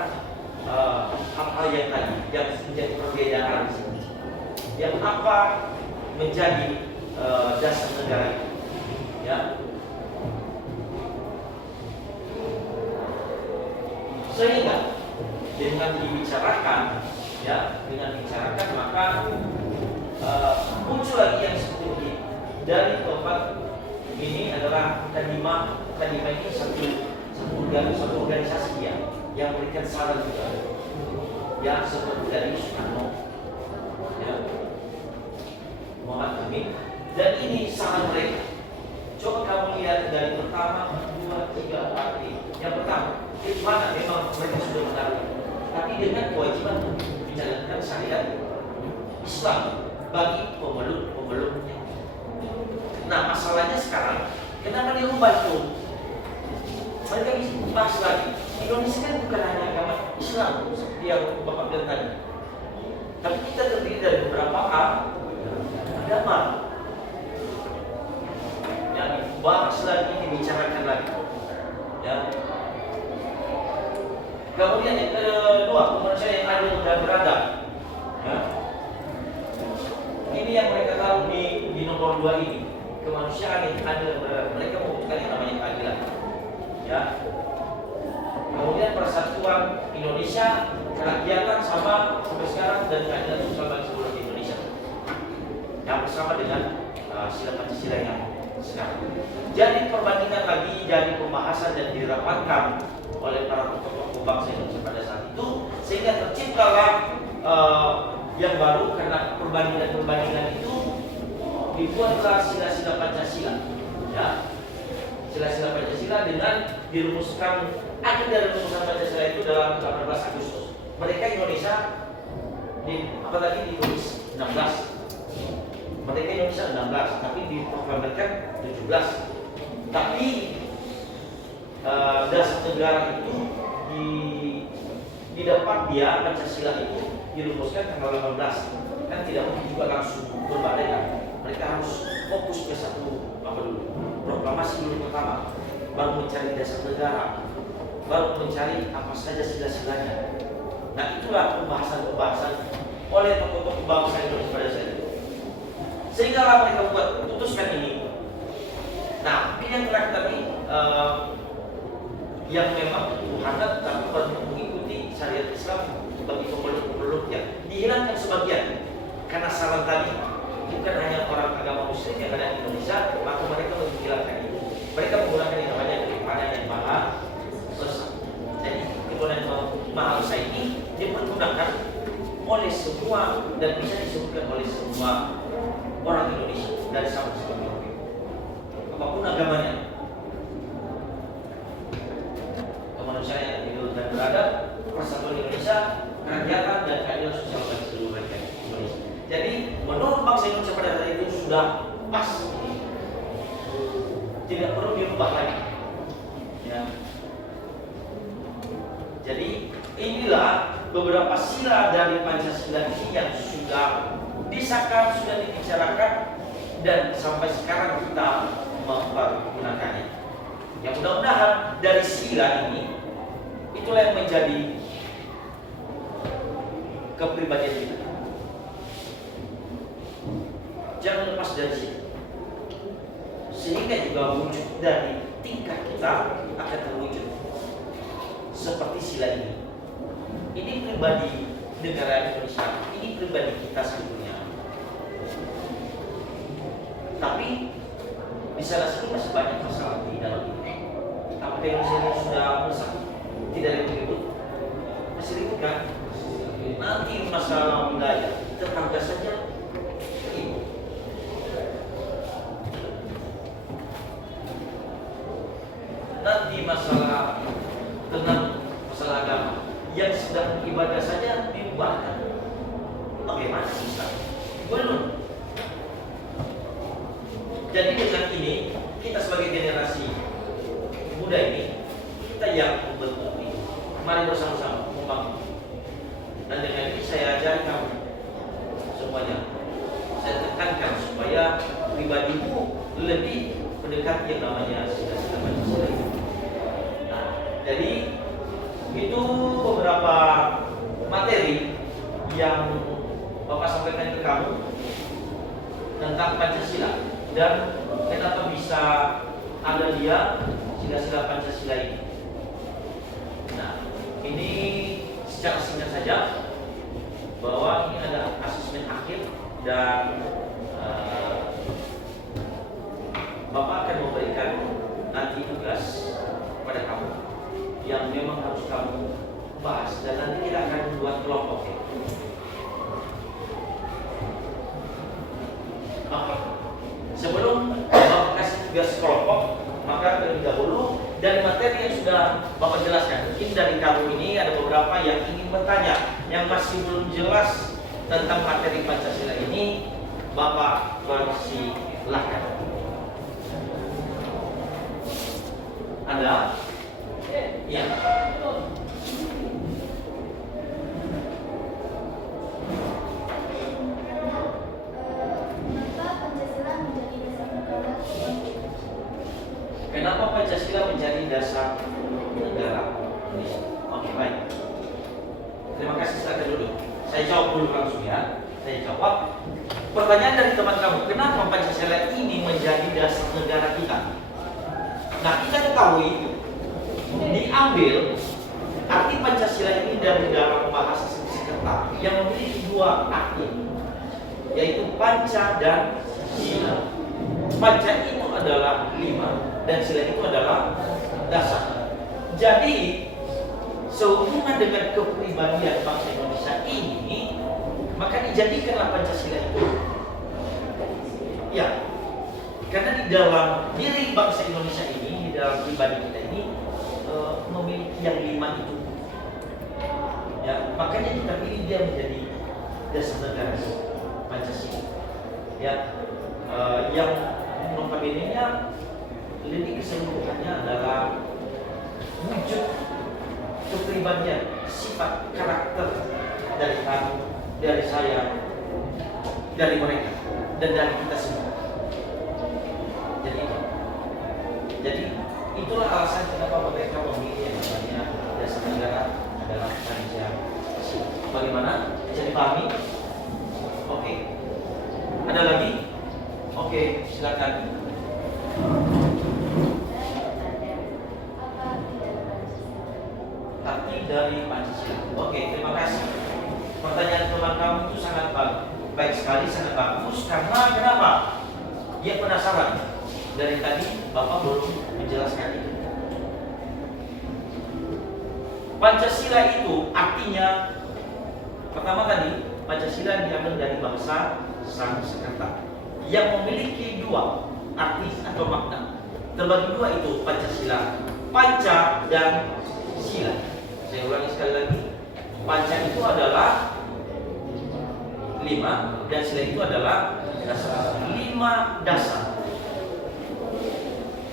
hal-hal yang tadi yang menjadi perbedaan di sini. Yang apa menjadi dasar negara itu, ya. Sehingga dengan dibicarakan, ya, maka muncul lagi yang seperti ini. Dari tempat ini adalah Kadima ini satu organisasi yang memberikan saran juga, ya, seperti dari Soekarno, ya, Muhammad Amin, dan ini saran mereka. Coba kamu lihat dari pertama, 2, 3, 4 ini. Yang pertama, itu mana memang mereka sudah menaruh, tapi dengan kewajiban menjalankan syariat Islam bagi pemeluk-pemeluknya. Nah, masalahnya sekarang kenapa dirubah itu? Mereka bahas lagi. Indonesia kan bukan hanya agama Islam seperti yang Bapak bilang tadi, tapi kita terdiri dari beberapa agama. Ya, dibahas lagi, dibicarakan lagi. Ya. Kemudian yang kedua, kemanusiaan yang adil dan beradab. Ya. Ini yang mereka tahu di nomor 2 ini, kemanusiaan yang adil dan beradab. Mereka membutuhkan yang namanya keadilan. Ya. Kemudian persatuan Indonesia, kerakyatan sama sampai sekarang, dan keadilan sosial bagi seluruh Indonesia. Yang bersama dengan sila Pancasila yang sekarang. Jadi perbandingan lagi, jadi pembahasan dan dirapatkan oleh para tokoh-tokoh bangsa Indonesia pada saat itu, sehingga terciptalah yang baru. Karena perbandingan itu dibuatlah sila-sila Pancasila. Ya. Sila-sila Pancasila dengan dirumuskan, akhir dari rumusan Pancasila itu dalam 18 Agustus. Mereka Indonesia ditulis 16. Mereka Indonesia 16, tapi diproklamirkan 17. Tapi dasar negara itu didapat dia Pancasila itu dirumuskan tanggal 18. Kan tidak mungkin juga langsung berbeda. Mereka harus fokus ke satu proklamasi dulu pertama, baru mencari dasar negara, baru mencari apa saja sila-silanya. Nah, itulah pembahasan oleh tokoh-tokoh bangsa Indonesia pada saat itu. Sehingga mereka buat putuskan ini. Nah, pilihan terakhir tadi yang memang hangat tapi mengikuti syariat Islam bagi pemeluk-pemeluknya dihilangkan sebagian karena saran tadi. Bukan hanya orang agama Muslim yang ada di Indonesia, maka mereka menghilangkan itu. Mereka menggunakan yang namanya ketuhanan yang maha esa. Jadi ketuhanan yang maha esa ini dipergunakan oleh semua dan bisa disebutkan oleh semua orang Indonesia dari Sabang sampai Merauke, apapun agamanya. Kemanusiaan yang adil dan beradab, persatuan Indonesia, kerakyatan dan keadilan sosial bagi seluruh rakyat Indonesia. Jadi menurut bangsa Indonesia pada saat itu sudah pas, tidak perlu dirubah lagi. Ya. Jadi inilah beberapa sila dari Pancasila ini yang sudah disahkan, sudah dibicarakan, dan sampai sekarang kita mempergunakannya. Yang mudah-mudahan dari sila ini itulah yang menjadi kepribadian kita. Jangan lepas dari sini, sehingga juga wujud dari tingkah kita akan terwujud seperti sila ini. Ini pribadi negara Indonesia, ini pribadi kita sebetulnya. Tapi di sana sini masih banyak masalah di dalam ini. Apakah Indonesia ini sudah bersatu, tidak ada ribut, masih ribut kan? Nanti masalah wilayah tetangga saja ribut. Nanti masalah tentang masalah agama yang sedang ibadah saja diubahkan. Bagaimana Ustaz? Belum. Jadi dengan ini kita sebagai generasi muda ini, kita yang membentuk ini, mari bersama-sama membangun. Dan dengan ini saya ajari kamu semuanya, saya tekankan supaya pribadimu lebih mendekati yang namanya sila-sila Pancasila. Nah, jadi itu beberapa materi yang Bapak sampaikan ke kamu tentang Pancasila dan kenapa bisa ada dia sila-sila Pancasila ini. Nah, ini secara singkat saja bahwa ini ada asesmen akhir dan Bapak akan memberikan nanti tugas kepada kamu yang memang harus kamu bahas, dan nanti kita akan membuat kelompok. Oke. Sebelum Bapak kasih tugas kelompok, maka terlebih dahulu dari materi yang sudah Bapak jelaskan, mungkin dari kamu ini ada beberapa yang ingin bertanya, yang masih belum jelas tentang materi Pancasila ini, Bapak persilahkan. Ada? Ya. Kenapa Pancasila menjadi dasar negara Indonesia? Oke, baik. Terima kasih, silakan dulu. Saya jawab dulu langsung ya. Saya jawab. Pertanyaan dari teman kamu, kenapa Pancasila ini menjadi dasar negara kita? Nah, kita ketahui itu diambil arti Pancasila ini dari dalam bahasa Sanskerta yang memiliki dua arti, yaitu panca dan sila. Panca itu adalah 5 dan sila itu adalah dasar. Jadi sehubungan dengan kepribadian bangsa Indonesia ini, maka dijadikanlah Pancasila itu. Ya, karena di dalam diri bangsa Indonesia ini, di dalam pribadi kita ini memiliki yang 5 itu. Ya, makanya kita pilih dia menjadi dasar negara Pancasila. Ya, yang notabene-nya lebih keseluruhannya adalah wujud kepribadian, sifat, karakter dari kami, dari saya, dari mereka, dan dari kita semua. Jadi itulah alasan kenapa mereka memilih yang namanya dasar negara adalah Pancasila. Bagaimana? Bisa dipahami? Oke. Ada lagi? Oke, silakan. Arti dari Pancasila. Oke, terima kasih. Pertanyaan teman kamu itu sangat baik sekali, sangat bagus. Karena kenapa? Dia penasaran. Dari tadi Bapak belum menjelaskan itu. Pancasila itu artinya, pertama tadi Pancasila diambil dari bahasa Sanskerta yang memiliki dua arti atau makna. Terbagi dua itu Pancasila, panca dan sila. Saya ulangi sekali lagi. Panca itu adalah 5 dan sila itu adalah dasar. 5 dasar.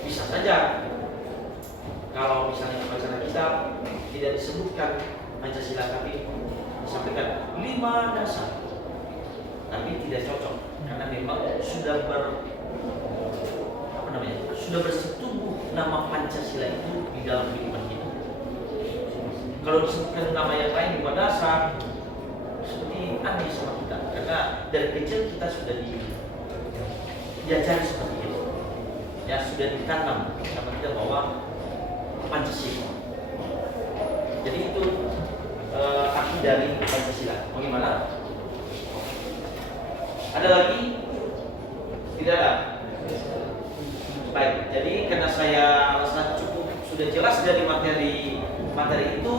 Bisa saja kalau misalnya Pancasila kita tidak disebutkan Pancasila, tapi disampaikan 5 dasar, tapi tidak cocok karena memang sudah sudah bersetubuh nama Pancasila itu di dalam kehidupan kita. Kalau disebutkan nama yang lain 5 dasar, seperti aneh sama kita, karena dari kecil kita sudah diajari seperti itu. Ya, sudah ditanam sama kita bahwa Pancasila. Jadi itu arti dari Pancasila. Bagaimana? Ada lagi? Tidak ada. Baik. Jadi karena saya rasa cukup sudah jelas dari materi itu,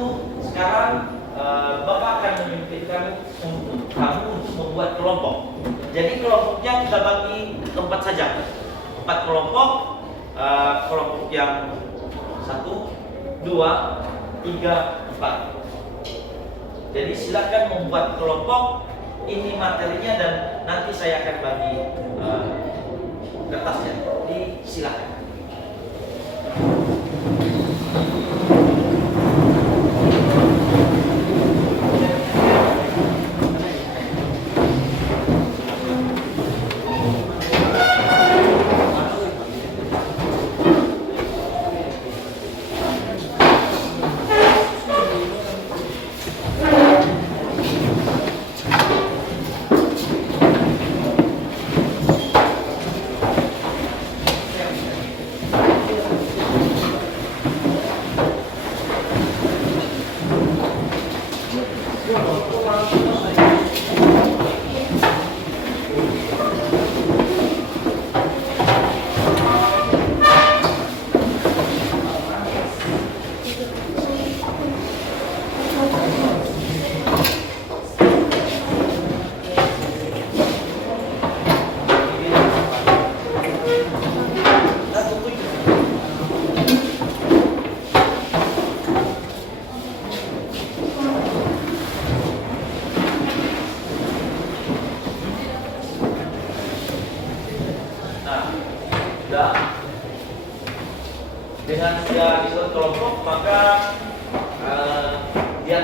sekarang Bapak akan memimpinkan kamu untuk membuat kelompok. Jadi kelompoknya kita bagi 4 saja. 4 kelompok, kelompok yang 1, 2, 3, 4. Jadi silakan membuat kelompok, ini materinya dan nanti saya akan bagi kertasnya. Silakan.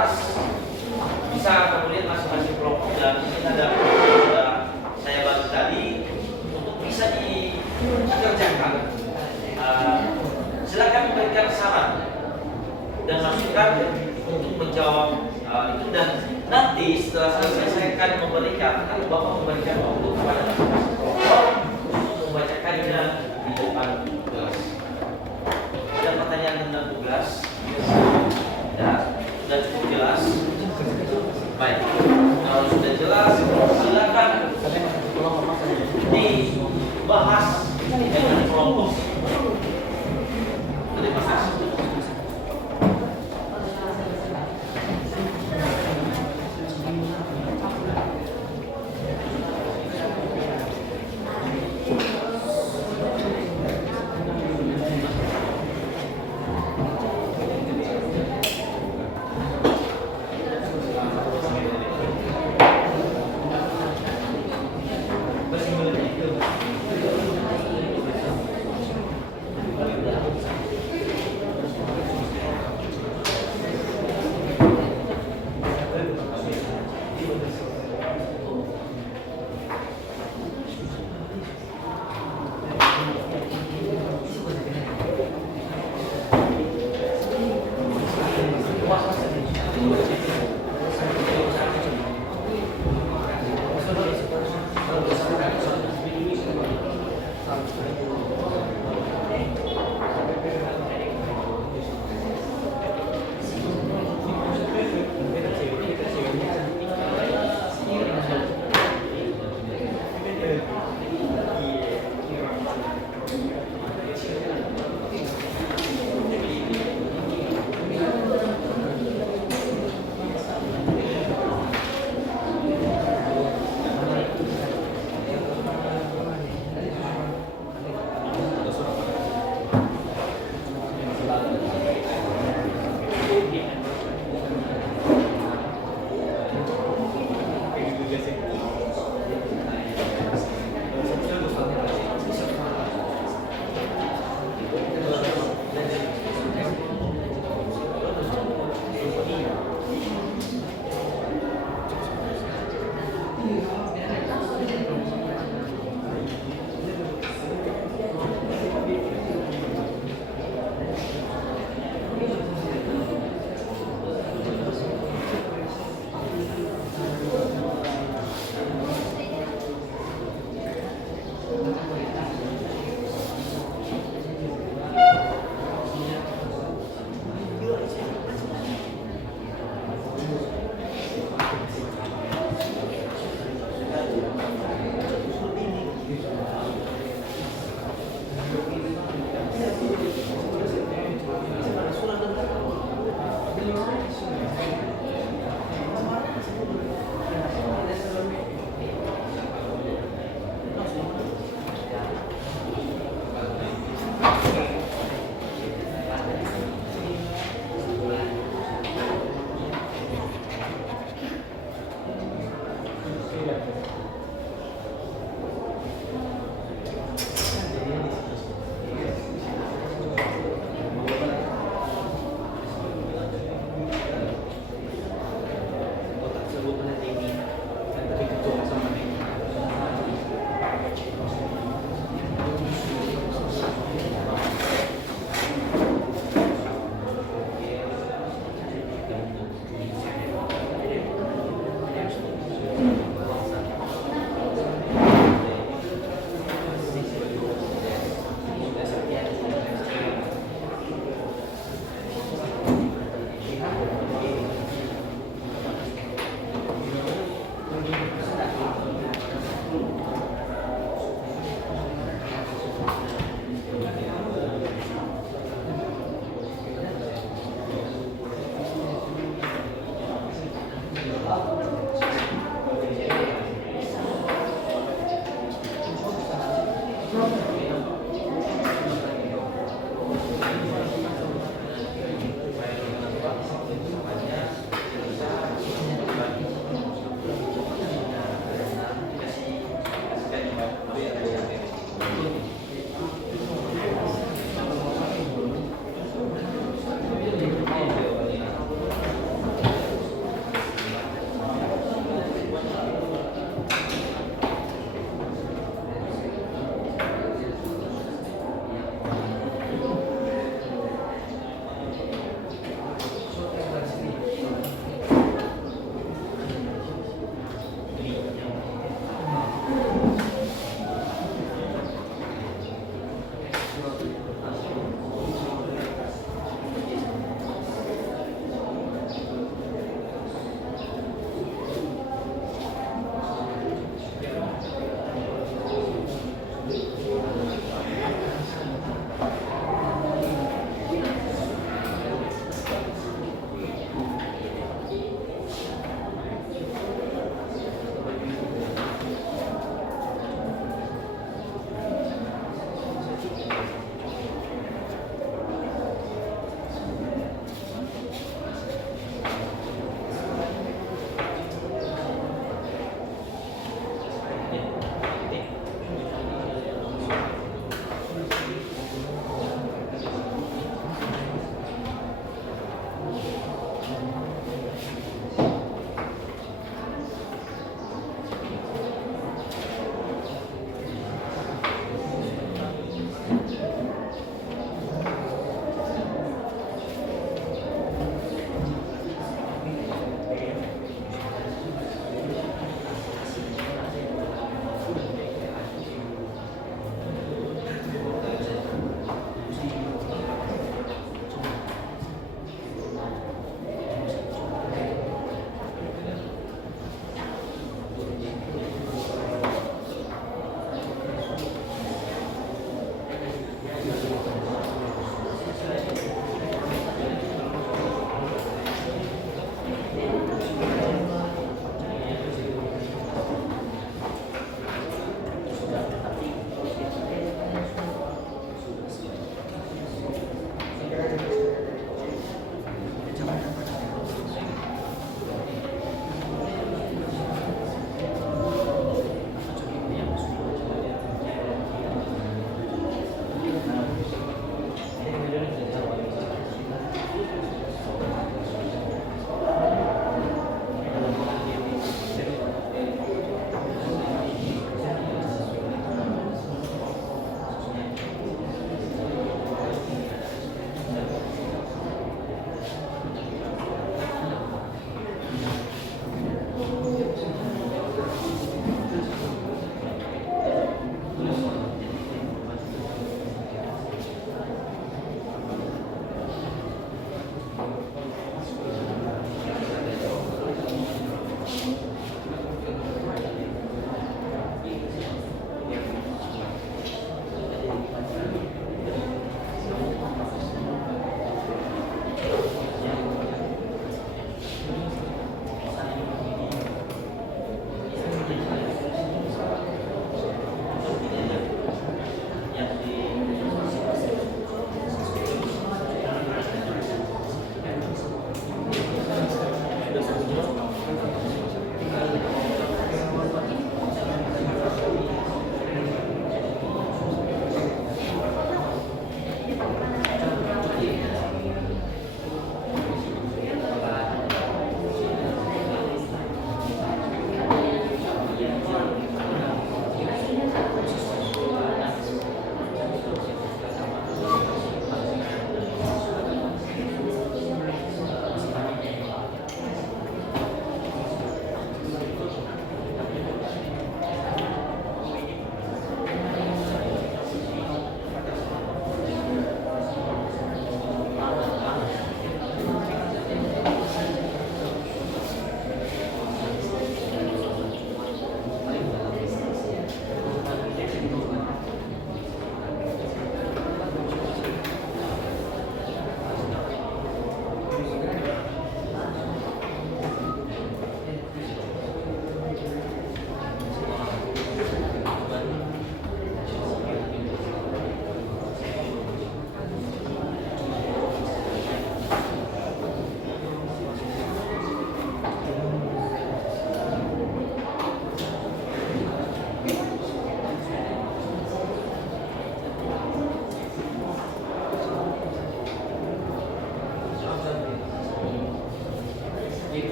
atas bisa kamu lihat masing-masing kelompok, dan ini ada sudah saya bagi tadi untuk bisa dikerjakan. Silakan memberikan saran dan masukan untuk menjawab itu, dan nanti setelah selesai saya akan memberikan atau Bapak memberikan waktu kepada masing-masing kelompok untuk membacakannya di depan kelas. Ada pertanyaan tentang tugas? Ya, sudah cukup jelas. Baik, kalau sudah jelas, silakan dibahas dengan kelompok. Terima kasih.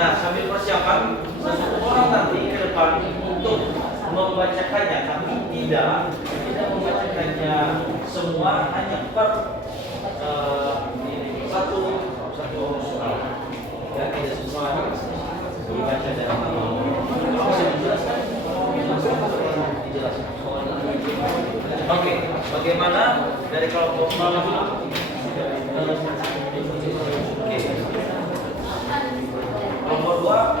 Nah, sambil persiapan satu orang nanti ke depan untuk membacakannya, tapi tidak membacakannya semua, hanya per satu soal. Ya, tidak semua dibaca dalam bisa dijelaskan. Dijelaskan. Oke, bagaimana dari kelompok nomor 2?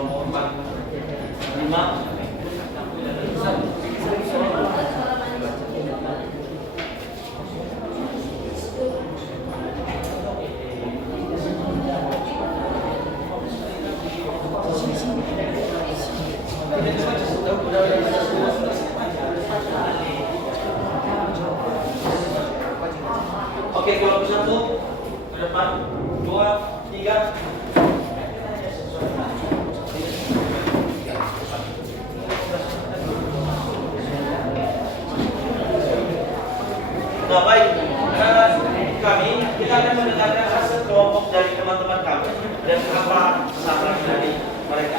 kelompok 45. Oke, kelompok 1 ke depan, 2, 3. Nah, baik. Kita akan mendengarkan hasil kelompok dari teman-teman kami dan apa saran dari mereka.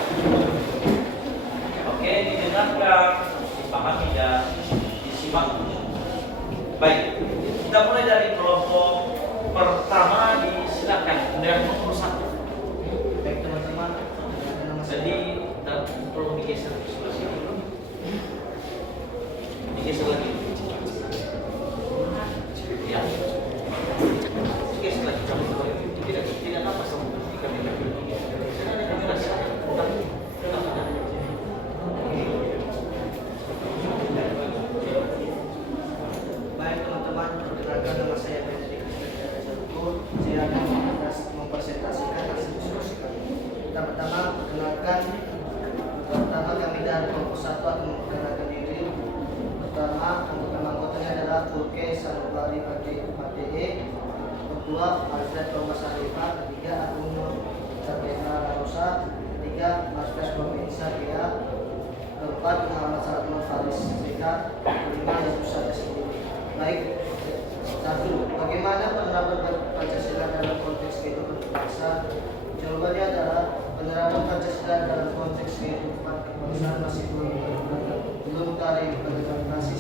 Oke, didengarkan, dipahami dan disimak. Baik, kita mulai dari kelompok pertama. Disilakan dengan nomor 1. Baik teman-teman, Jadi tolong digeser ke sebelah sini. Digeser lagi. Ya. Digeser lagi. Tidak apa sama kamera. Ada kamera saya. baik teman-teman, perkenalkan nama saya Benedict. Saya akan mempresentasikan hasil diskusi kami. Pertama kami dari kelompok 1 akan memperkenalkan diri. Pertama, anggotanya adalah Turke Sanubari Pate. Kedua, Alfred Thomas Alifa. Ketiga, Agung Sabena Larosa. Ketiga, Marcus Provinsa Gia. Keempat, Muhammad Saladin Faris Zika. Kelima, Yesus Sada sendiri. Baik, 1. Bagaimana penerapan Pancasila dalam konteks kehidupan berbangsa? Jawabannya adalah penerapan Pancasila dalam konteks kehidupan kebangsaan masih belum terimplementasi.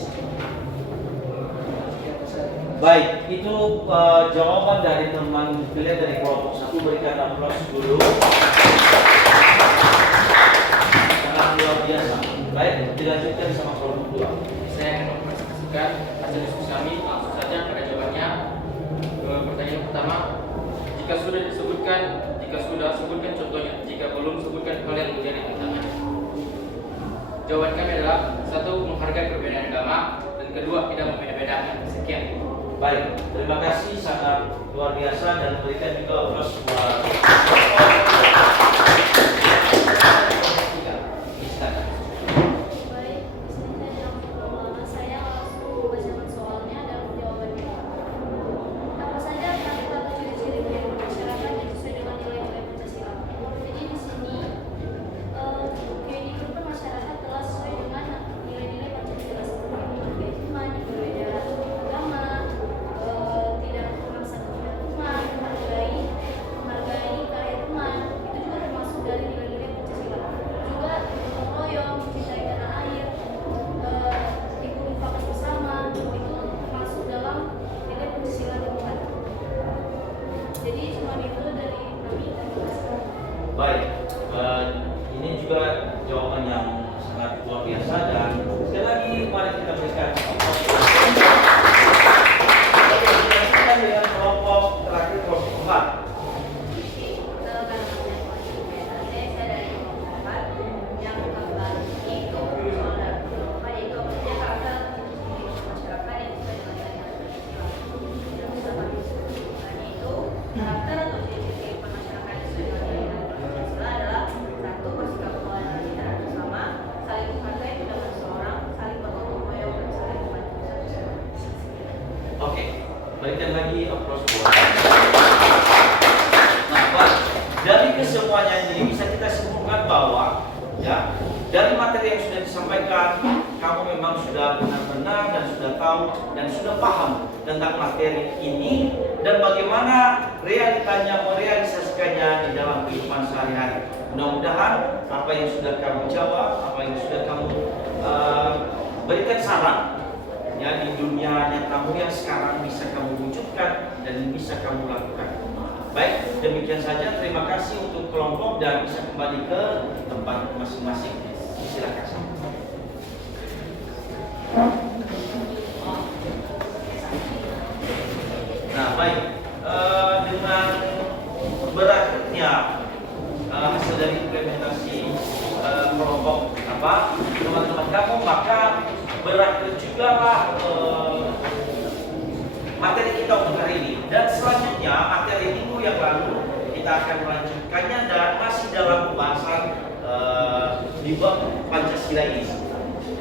Baik, itu jawaban dari teman pilih dari kelompok 1. Berikan aplaus dulu. Sangat luar biasa. Baik, dilanjutkan sama kelompok 2. Saya akan mempresentasikan hasil diskusi kami. Langsung saja pada jawabannya. Pertanyaan pertama, jika sudah sebutkan contohnya. Jika belum, sebutkan hal yang menjadi tantangan. Jawaban kami adalah 1. Menghargai perbedaan agama, dan kedua, tidak membeda-bedakan. Sekian. Baik, terima kasih, sangat luar biasa, dan berikan juga aplaus buat Baik, bismillah yang saya langsung membacakan soalnya dan jawabannya. Apa saja kata-kata ciri-ciri kehidupan masyarakat yang sesuai dengan nilai-nilai Pancasila? Jadi di sini kehidupan masyarakat telah sesuai dengan nilai-nilai Pancasila seperti menghargai teman, berbeda agama, tidak memaksa teman, menghargai karya teman. Itu juga termasuk dari nilai-nilai Pancasila. Juga gotong royong, mencintai tanah air, ikut infak bersama, itu termasuk dalam nilai Pancasila lingkungan. Jadi cuma itu dari kami. Terima kasih. baik. Ini juga jawaban yang sangat luar biasa, dan sekali lagi mari kita berikan aplaus. Kita dengan kelompok terakhir, kelompok 4. Karakter atau ciri-ciri kehidupan masyarakat yang sesuai dengan nilai-nilai Pancasila adalah 1. Bersikap berlawanan secara bersama, saling menghargai pendapat seseorang, saling bergotong royong, dan saling membantu satu sama lain. Oke, berikan lagi aplaus buat. Nah, Pak, dari kesemuanya ini bisa kita simpulkan bahwa ya, dari materi yang sudah disampaikan, kamu memang sudah benar-benar dan sudah tahu dan sudah paham tentang materi ini dan bagaimana realitanya merealisasikannya di dalam kehidupan sehari-hari. Mudah-mudahan apa yang sudah kamu jawab, apa yang sudah kamu berikan saran ya di dunia nyatamu yang sekarang bisa kamu wujudkan dan bisa kamu lakukan. Baik, demikian saja. Terima kasih untuk kelompok dan bisa kembali ke tempat masing-masing. Silakan. Nah, baik. Dengan berakhirnya hasil dari implementasi kelompok teman-teman kamu, maka berakhir juga lah materi kita untuk hari ini. Dan selanjutnya materi minggu yang lalu kita akan melanjutkannya dan masih dalam pembahasan di bab Pancasila ini.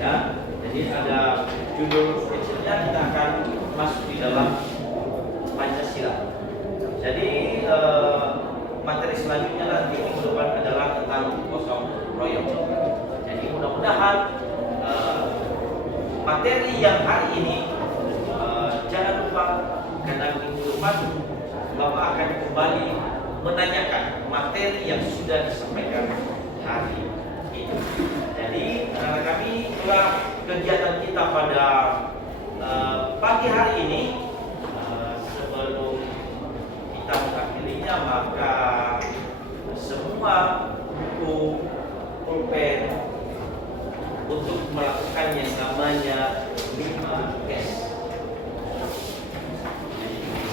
Ya, jadi ada judul kecilnya, kita akan masuk di dalam Pancasila. Jadi materi selanjutnya nanti minggu depan adalah tentang gotong royong. Jadi mudah-mudahan materi yang hari ini jangan lupa, karena minggu depan Bapak akan kembali menanyakan materi yang sudah disampaikan hari ini. Jadi anak-anak kami, itulah kegiatan kita pada pagi hari ini. Sebelum kita mengakhirinya, maka semua buku pulpen untuk melakukan yang namanya 5S.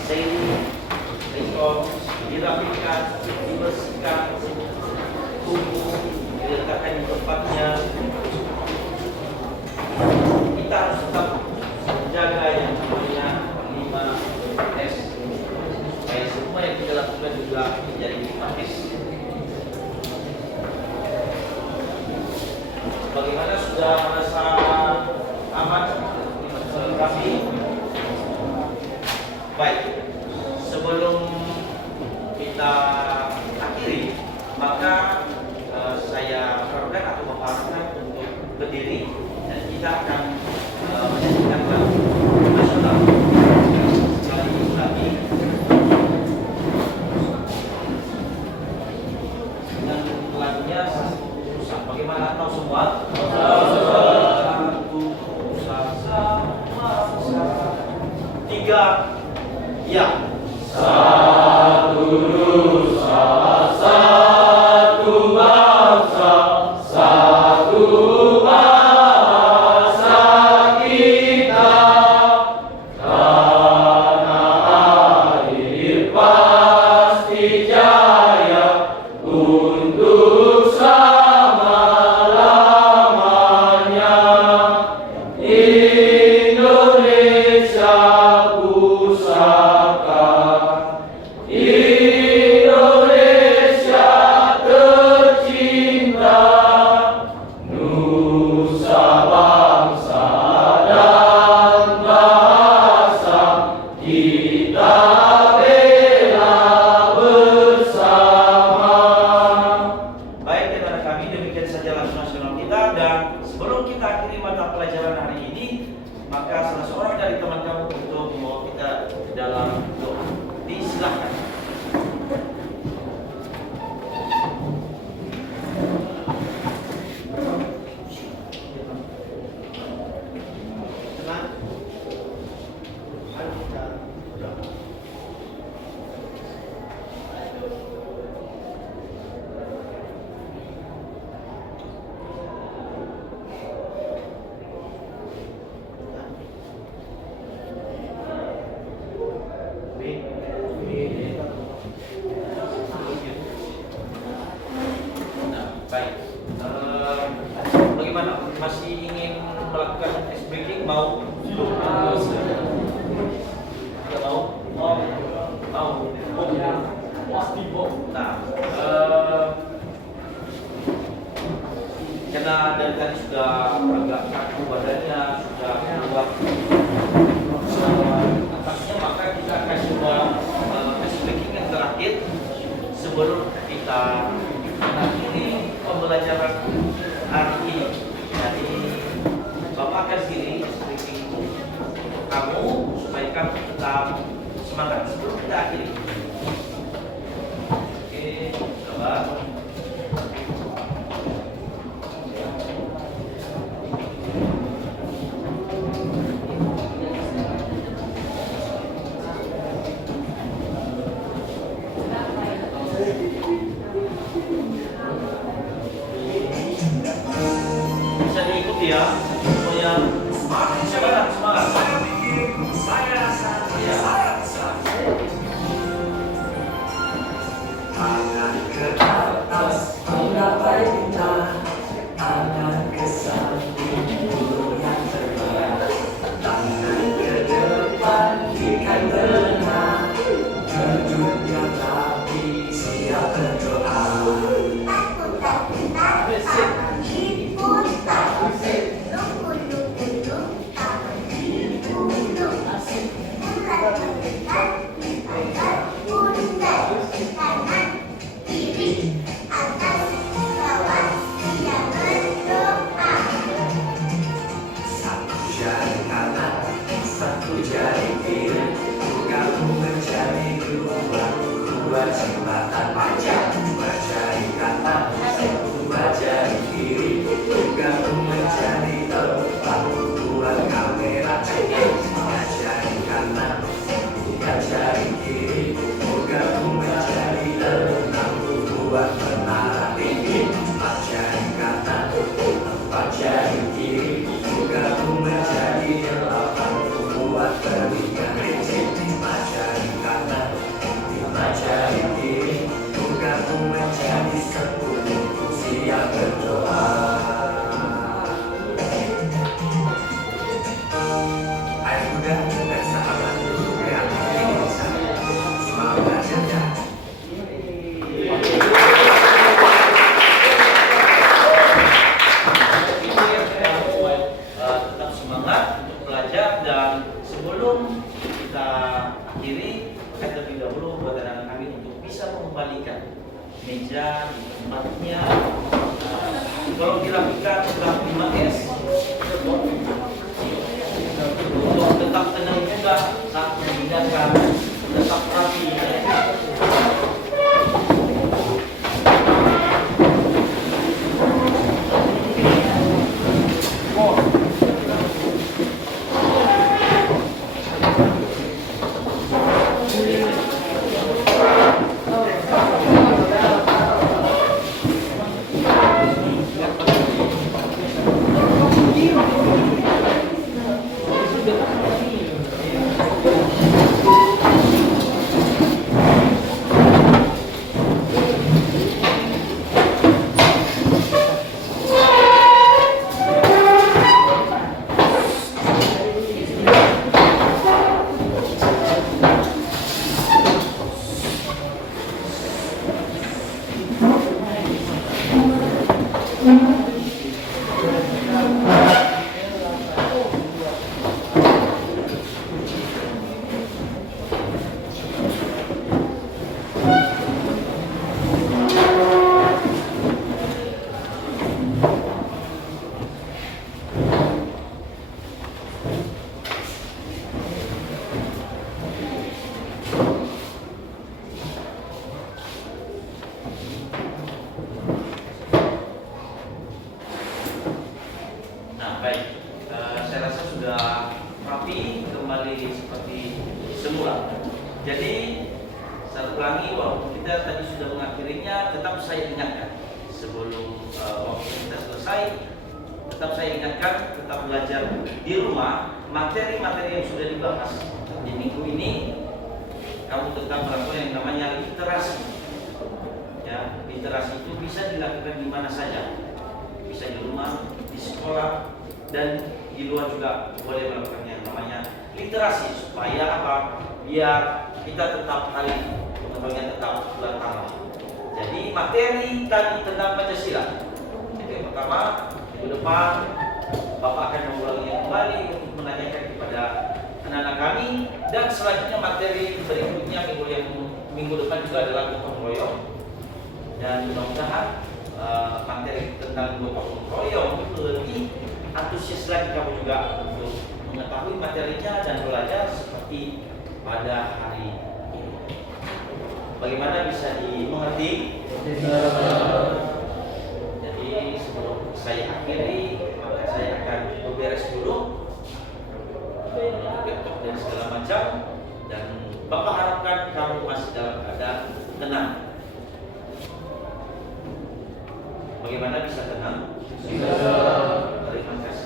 Saving, record, dirapikan, dibersihkan, buku diletakkan di tempatnya. Kita harus tetap menjaga yang namanya 5S. Supaya semua yang kita lakukan juga menjadi 5S. Bagaimana, sudah merasa aman kami? Baik, sebelum kita akhiri, maka saya harapkan atau mengharapkan untuk berdiri dan kita akan menyanyikan lagu nasional. Sekali lagi, dengan lagunya susah. Bagaimana, tahu semua? Tiga, ya. Satu nusa, satu bangsa, satu bahasa kita. Tanah air pasti jaya untuk selama-lamanya. Indonesia pusaka, Indonesia tercinta, nusa bangsa dan bahasa kita bela bersama. Baik, anak kami, demikian saja lagu nasional kita. Dan sebelum kita akhiri mata pelajaran hari ini, maka salah seorang dari teman kamu untuk membawa kita dalam doa. Disilahkan. Tenang. Mari kita berdoa. Nah, baik. Bagaimana? Masih ingin melakukan ice breaking? Mau? Tidak mau? Mau? Pasti mau. Nah, karena dari tadi sudah agak kaku badannya, sudah kuat atasnya, maka kita akan coba ice breaking yang terakhir sebelum kita mengakhiri pembelajaran hari ini. Jadi Bapak akan pilih speaking kamu supaya kamu tetap semangat sebelum kita akhiri. Oke, coba. Bisa diikuti ya, semuanya semangat, semangat. Ya. Tangan ke atas, atas bawah tidak berdoa. Satu jari kanan, satu jari kiri, kamu menjadi dua jembatan panjang. Dua jari kanan, dua jari kiri, kamu menjadi empat buah kamera cengeng. Tiga jari kanan, tiga jari kiri, kamu menjadi enam buah menara tinggi. Empat jari kanan, empat jari kiri, kamu menjadi delapan buah telinga licin. Lima jari kanan, lima jari kiri, kamu menjadi 10 siap berdoa. Ayo muda dan sahabat kreatif Indonesia, semangat belajar ya. Tetap semangat untuk belajar, dan sebelum kita akhiri, terlebih dahulu buat anak-anak kami untuk bisa mengembalikan meja di tempatnya. Kalau dirapikan setelah 5S, untuk tetap tenang juga saat memindahkan, tetap rapi. Nah, baik, saya rasa sudah rapi kembali seperti semula. Jadi saya ulangi, walaupun kita tadi sudah mengakhirinya, tetap saya ingatkan sebelum waktu kita selesai, tetap saya ingatkan, tetap belajar di rumah materi-materi yang sudah dibahas di minggu ini. Kamu tetap melakukan yang namanya literasi. Ya, literasi itu bisa dilakukan di mana saja, bisa di rumah, di sekolah, dan di luar juga boleh melakukan yang namanya literasi, supaya apa? Biar kita tetap alif, pengetahuannya tetap bertambah. Jadi materi tadi tentang Pancasila itu yang pertama. Minggu depan Bapak akan mengulanginya kembali untuk menanyakan kepada anak-anak kami, dan selanjutnya materi berikutnya minggu depan juga adalah gotong royong, dan mudah-mudahan materi tentang gotong royong itu lebih antusias lagi kamu juga untuk mengetahui materinya dan belajar seperti pada hari ini. Bagaimana, bisa dimengerti? Jadi sebelum saya akhiri, maka saya akan beberes dulu laptop dan segala macam, dan Bapak harapkan kamu masih dalam keadaan tenang. Bagaimana bisa tenang? Terima kasih.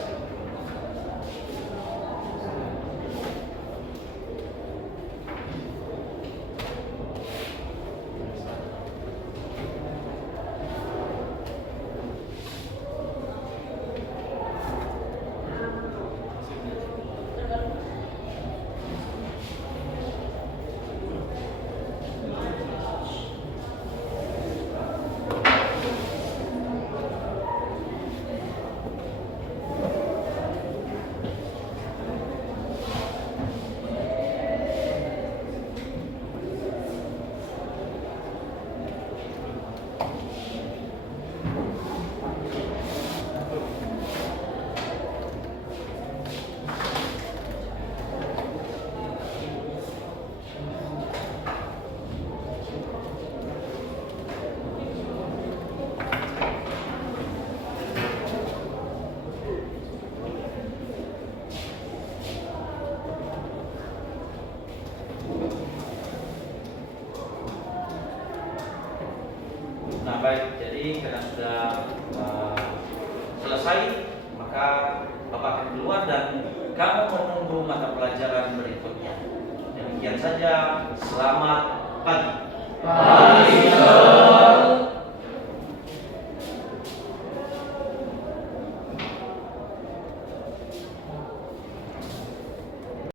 Baik, jadi karena sudah selesai, maka Bapak akan keluar dan kamu menunggu mata pelajaran berikutnya. Demikian saja, selamat pagi.